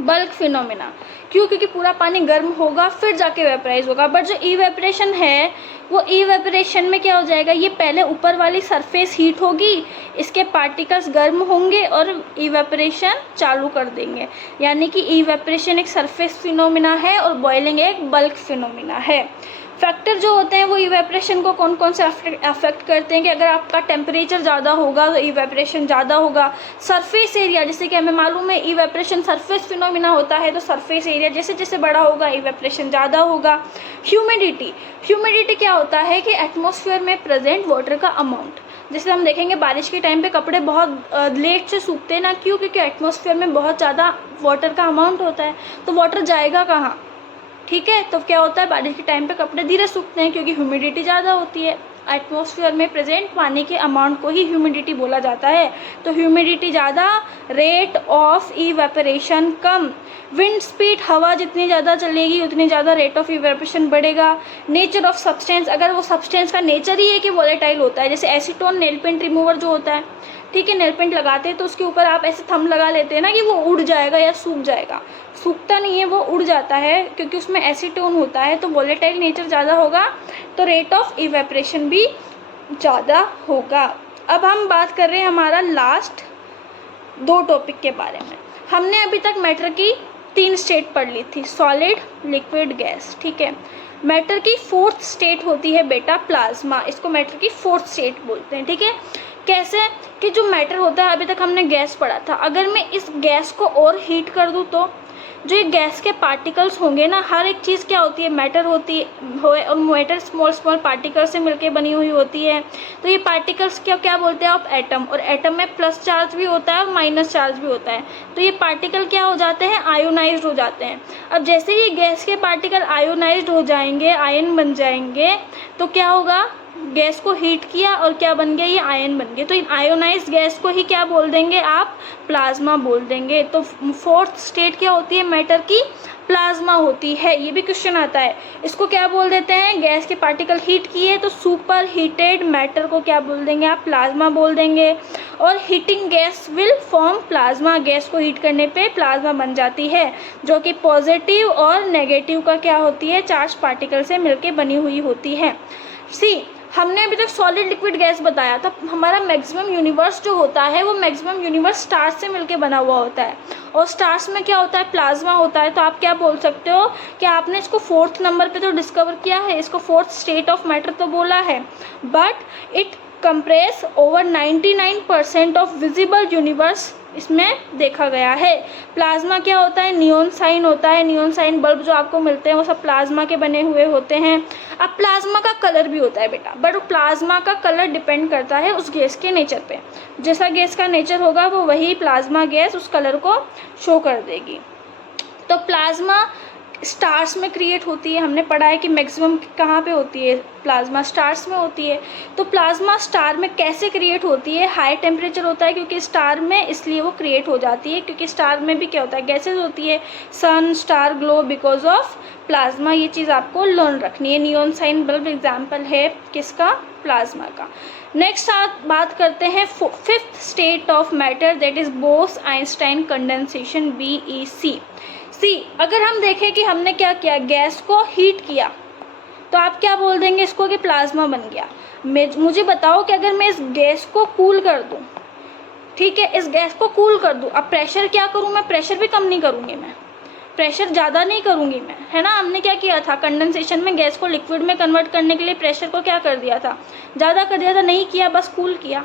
बल्क फिनोमेना क्यों, क्योंकि पूरा पानी गर्म होगा फिर जाके वेपराइज होगा। बट जो इवेपरेशन है वो इवेपरेशन में क्या हो जाएगा, ये पहले ऊपर वाली सरफेस हीट होगी, इसके पार्टिकल्स गर्म होंगे और इवेपरेशन चालू कर देंगे। यानी कि इवेपरेशन एक सरफेस फिनोमेना है और बॉइलिंग एक बल्क फिनोमेना है। फैक्टर जो होते हैं वो इवेपरेशन को कौन कौन से अफेक्ट करते हैं कि अगर आपका टेम्परेचर ज़्यादा होगा तो इवेपरेशन ज़्यादा होगा। सरफेस एरिया, जैसे कि हमें मालूम है इवेपरेशन सरफेस फिनोमिना होता है, तो सरफेस एरिया जैसे जैसे बड़ा होगा इवेपरेशन ज़्यादा होगा। ह्यूमिडिटी, ह्यूमिडिटी क्या होता है कि एटमॉस्फेयर में प्रेजेंट वाटर का अमाउंट। जैसे हम देखेंगे बारिश के टाइम पे कपड़े बहुत लेट से सूखते हैं ना, क्यों, क्योंकि एटमॉस्फेयर में बहुत ज़्यादा वाटर का अमाउंट होता है, तो वाटर जाएगा कहाँ, ठीक है। तो क्या होता है बारिश के टाइम पे कपड़े धीरे सूखते हैं क्योंकि ह्यूमिडिटी ज़्यादा होती है। एटमॉस्फेयर में प्रेजेंट पानी के अमाउंट को ही ह्यूमिडिटी बोला जाता है। तो ह्यूमिडिटी ज़्यादा, rate of evaporation come. Wind speed, हवा जितनी ज़्यादा चलेगी उतनी ज़्यादा रेट ऑफ इवेपरेशन बढ़ेगा। नेचर ऑफ सब्सटेंस, अगर वो सब्सटेंस का नेचर ही है कि वॉलेटाइल होता है, जैसे एसीटोन नेल पेंट रिमूवर जो होता है, ठीक है, नेल पेंट लगाते हैं तो उसके ऊपर आप ऐसे थंब लगा लेते हैं ना कि वो उड़ जाएगा या सूख जाएगा, सूखता नहीं है, वो उड़ जाता है क्योंकि उसमें एसीटोन होता है। तो वॉलेटाइल नेचर ज़्यादा होगा तो रेट ऑफ इवेपरेशन भी ज़्यादा होगा। अब हम बात कर रहे हैं हमारा लास्ट 2 टॉपिक के बारे में। हमने अभी तक मैटर की 3 स्टेट पढ़ ली थी, सॉलिड, लिक्विड, गैस, ठीक है। मैटर की 4th स्टेट होती है बेटा प्लाज्मा, इसको मैटर की 4th स्टेट बोलते हैं, ठीक है। कैसे कि जो मैटर होता है, अभी तक हमने गैस पढ़ा था, अगर मैं इस गैस को और हीट कर दूँ तो जो ये गैस के पार्टिकल्स होंगे ना, हर एक चीज़ क्या होती है, मैटर होती है और मैटर स्मॉल स्मॉल पार्टिकल्स से मिलके बनी हुई होती है। तो ये पार्टिकल्स क्या क्या बोलते हैं आप, एटम, और एटम में प्लस चार्ज भी होता है और माइनस चार्ज भी होता है। तो ये पार्टिकल क्या हो जाते हैं, आयोनाइज्ड हो जाते हैं। अब जैसे ही गैस के पार्टिकल आयोनाइज्ड हो जाएंगे, आयन बन जाएंगे, तो क्या होगा, गैस को हीट किया और क्या बन गया, ये आयन बन गए। तो इन आयोनाइज्ड गैस को ही क्या बोल देंगे आप, प्लाज्मा बोल देंगे। तो 4th स्टेट क्या होती है मैटर की, प्लाज्मा होती है। ये भी क्वेश्चन आता है, इसको क्या बोल देते हैं, गैस के पार्टिकल हीट किए तो सुपर हीटेड मैटर को क्या बोल देंगे आप, प्लाज्मा बोल देंगे। और heating gas will form plasma, gas को हीट करने पे प्लाज्मा बन जाती है, जो कि पॉजिटिव और नेगेटिव का क्या होती है, चार्ज पार्टिकल से मिलके बनी हुई होती है। सी, हमने अभी तक सॉलिड, लिक्विड, गैस बताया था। हमारा मैक्सिमम यूनिवर्स जो होता है वो मैक्सिमम यूनिवर्स स्टार्स से मिलके बना हुआ होता है, और स्टार्स में क्या होता है, प्लाज्मा होता है। तो आप क्या बोल सकते हो कि आपने इसको 4th नंबर पे तो डिस्कवर किया है, इसको 4th स्टेट ऑफ मैटर तो बोला है, but it compress over 99% of visible universe इसमें देखा गया है। प्लाज्मा क्या होता है, नियॉन साइन होता है, नियॉन साइन बल्ब जो आपको मिलते हैं वो सब प्लाज्मा के बने हुए होते हैं। अब प्लाज्मा का कलर भी होता है बेटा, बट प्लाज्मा का कलर डिपेंड करता है उस गैस के नेचर पे। जैसा गैस का नेचर होगा वो वही प्लाज्मा गैस उस कलर को शो कर देगी। तो प्लाज्मा स्टार्स में क्रिएट होती है, हमने पढ़ा है कि मैक्सिमम कहाँ पे होती है, प्लाज्मा स्टार्स में होती है। तो प्लाज्मा स्टार में कैसे क्रिएट होती है, हाई टेम्परेचर होता है क्योंकि स्टार में, इसलिए वो क्रिएट हो जाती है, क्योंकि स्टार में भी क्या होता है, गैसेज होती है। Sun star glow because of plasma, ये चीज़ आपको लर्न रखनी है। नियॉन साइन बल्ब एग्जाम्पल है किसका, प्लाज्मा का। नेक्स्ट आप बात करते हैं 5th state of matter, that is Bose Einstein condensation, BEC। अगर हम देखें कि हमने क्या किया, गैस को हीट किया, तो आप क्या बोल देंगे इसको कि प्लाज्मा बन गया। मुझे बताओ कि अगर मैं इस गैस को कूल कर दूं, ठीक है, इस गैस को कूल कर दूं, अब प्रेशर क्या करूं मैं, प्रेशर भी कम नहीं करूंगी मैं, प्रेशर ज़्यादा नहीं करूंगी मैं, है ना। हमने क्या किया था, कंडेंसेशन में गैस को लिक्विड में कन्वर्ट करने के लिए प्रेशर को क्या कर दिया था, ज़्यादा कर दिया था, नहीं किया, बस कूल किया,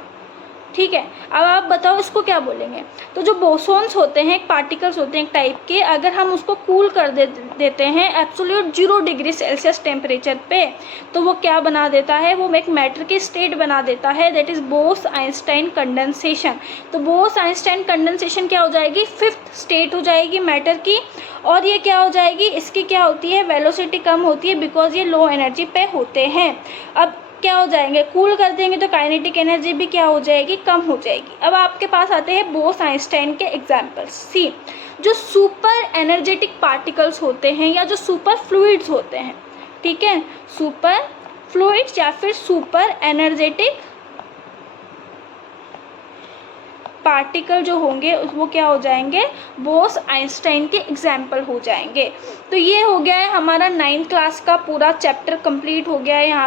ठीक है। अब आप बताओ इसको क्या बोलेंगे। तो जो बोसोन्स होते हैं, पार्टिकल्स होते हैं एक टाइप के, अगर हम उसको कूल कर देते हैं एब्सोल्यूट 0 डिग्री सेल्सियस टेम्परेचर पे, तो वो क्या बना देता है, वो एक मैटर की स्टेट बना देता है, that is Bose Einstein condensation. तो बोस आइंस्टाइन कंडेंसेशन क्या हो जाएगी, 5th स्टेट हो जाएगी मैटर की। और ये क्या हो जाएगी, इसकी क्या होती है, वेलोसिटी कम होती है बिकॉज ये लो एनर्जी पे होते हैं। अब क्या हो जाएंगे, कूल कर देंगे तो काइनेटिक एनर्जी भी क्या हो जाएगी, कम हो जाएगी। अब आपके पास आते हैं बोस आइंस्टाइन के एग्जाम्पल्स। सी, जो सुपर एनर्जेटिक पार्टिकल्स होते हैं या जो सुपर फ्लूइड्स होते हैं, ठीक है, सुपर फ्लूइड्स या फिर सुपर एनर्जेटिक पार्टिकल जो होंगे वो क्या हो जाएंगे, बोस आइंस्टाइन के एग्जाम्पल हो जाएंगे। तो ये हो गया है हमारा 9th क्लास का पूरा चैप्टर कंप्लीट हो गया है यहाँ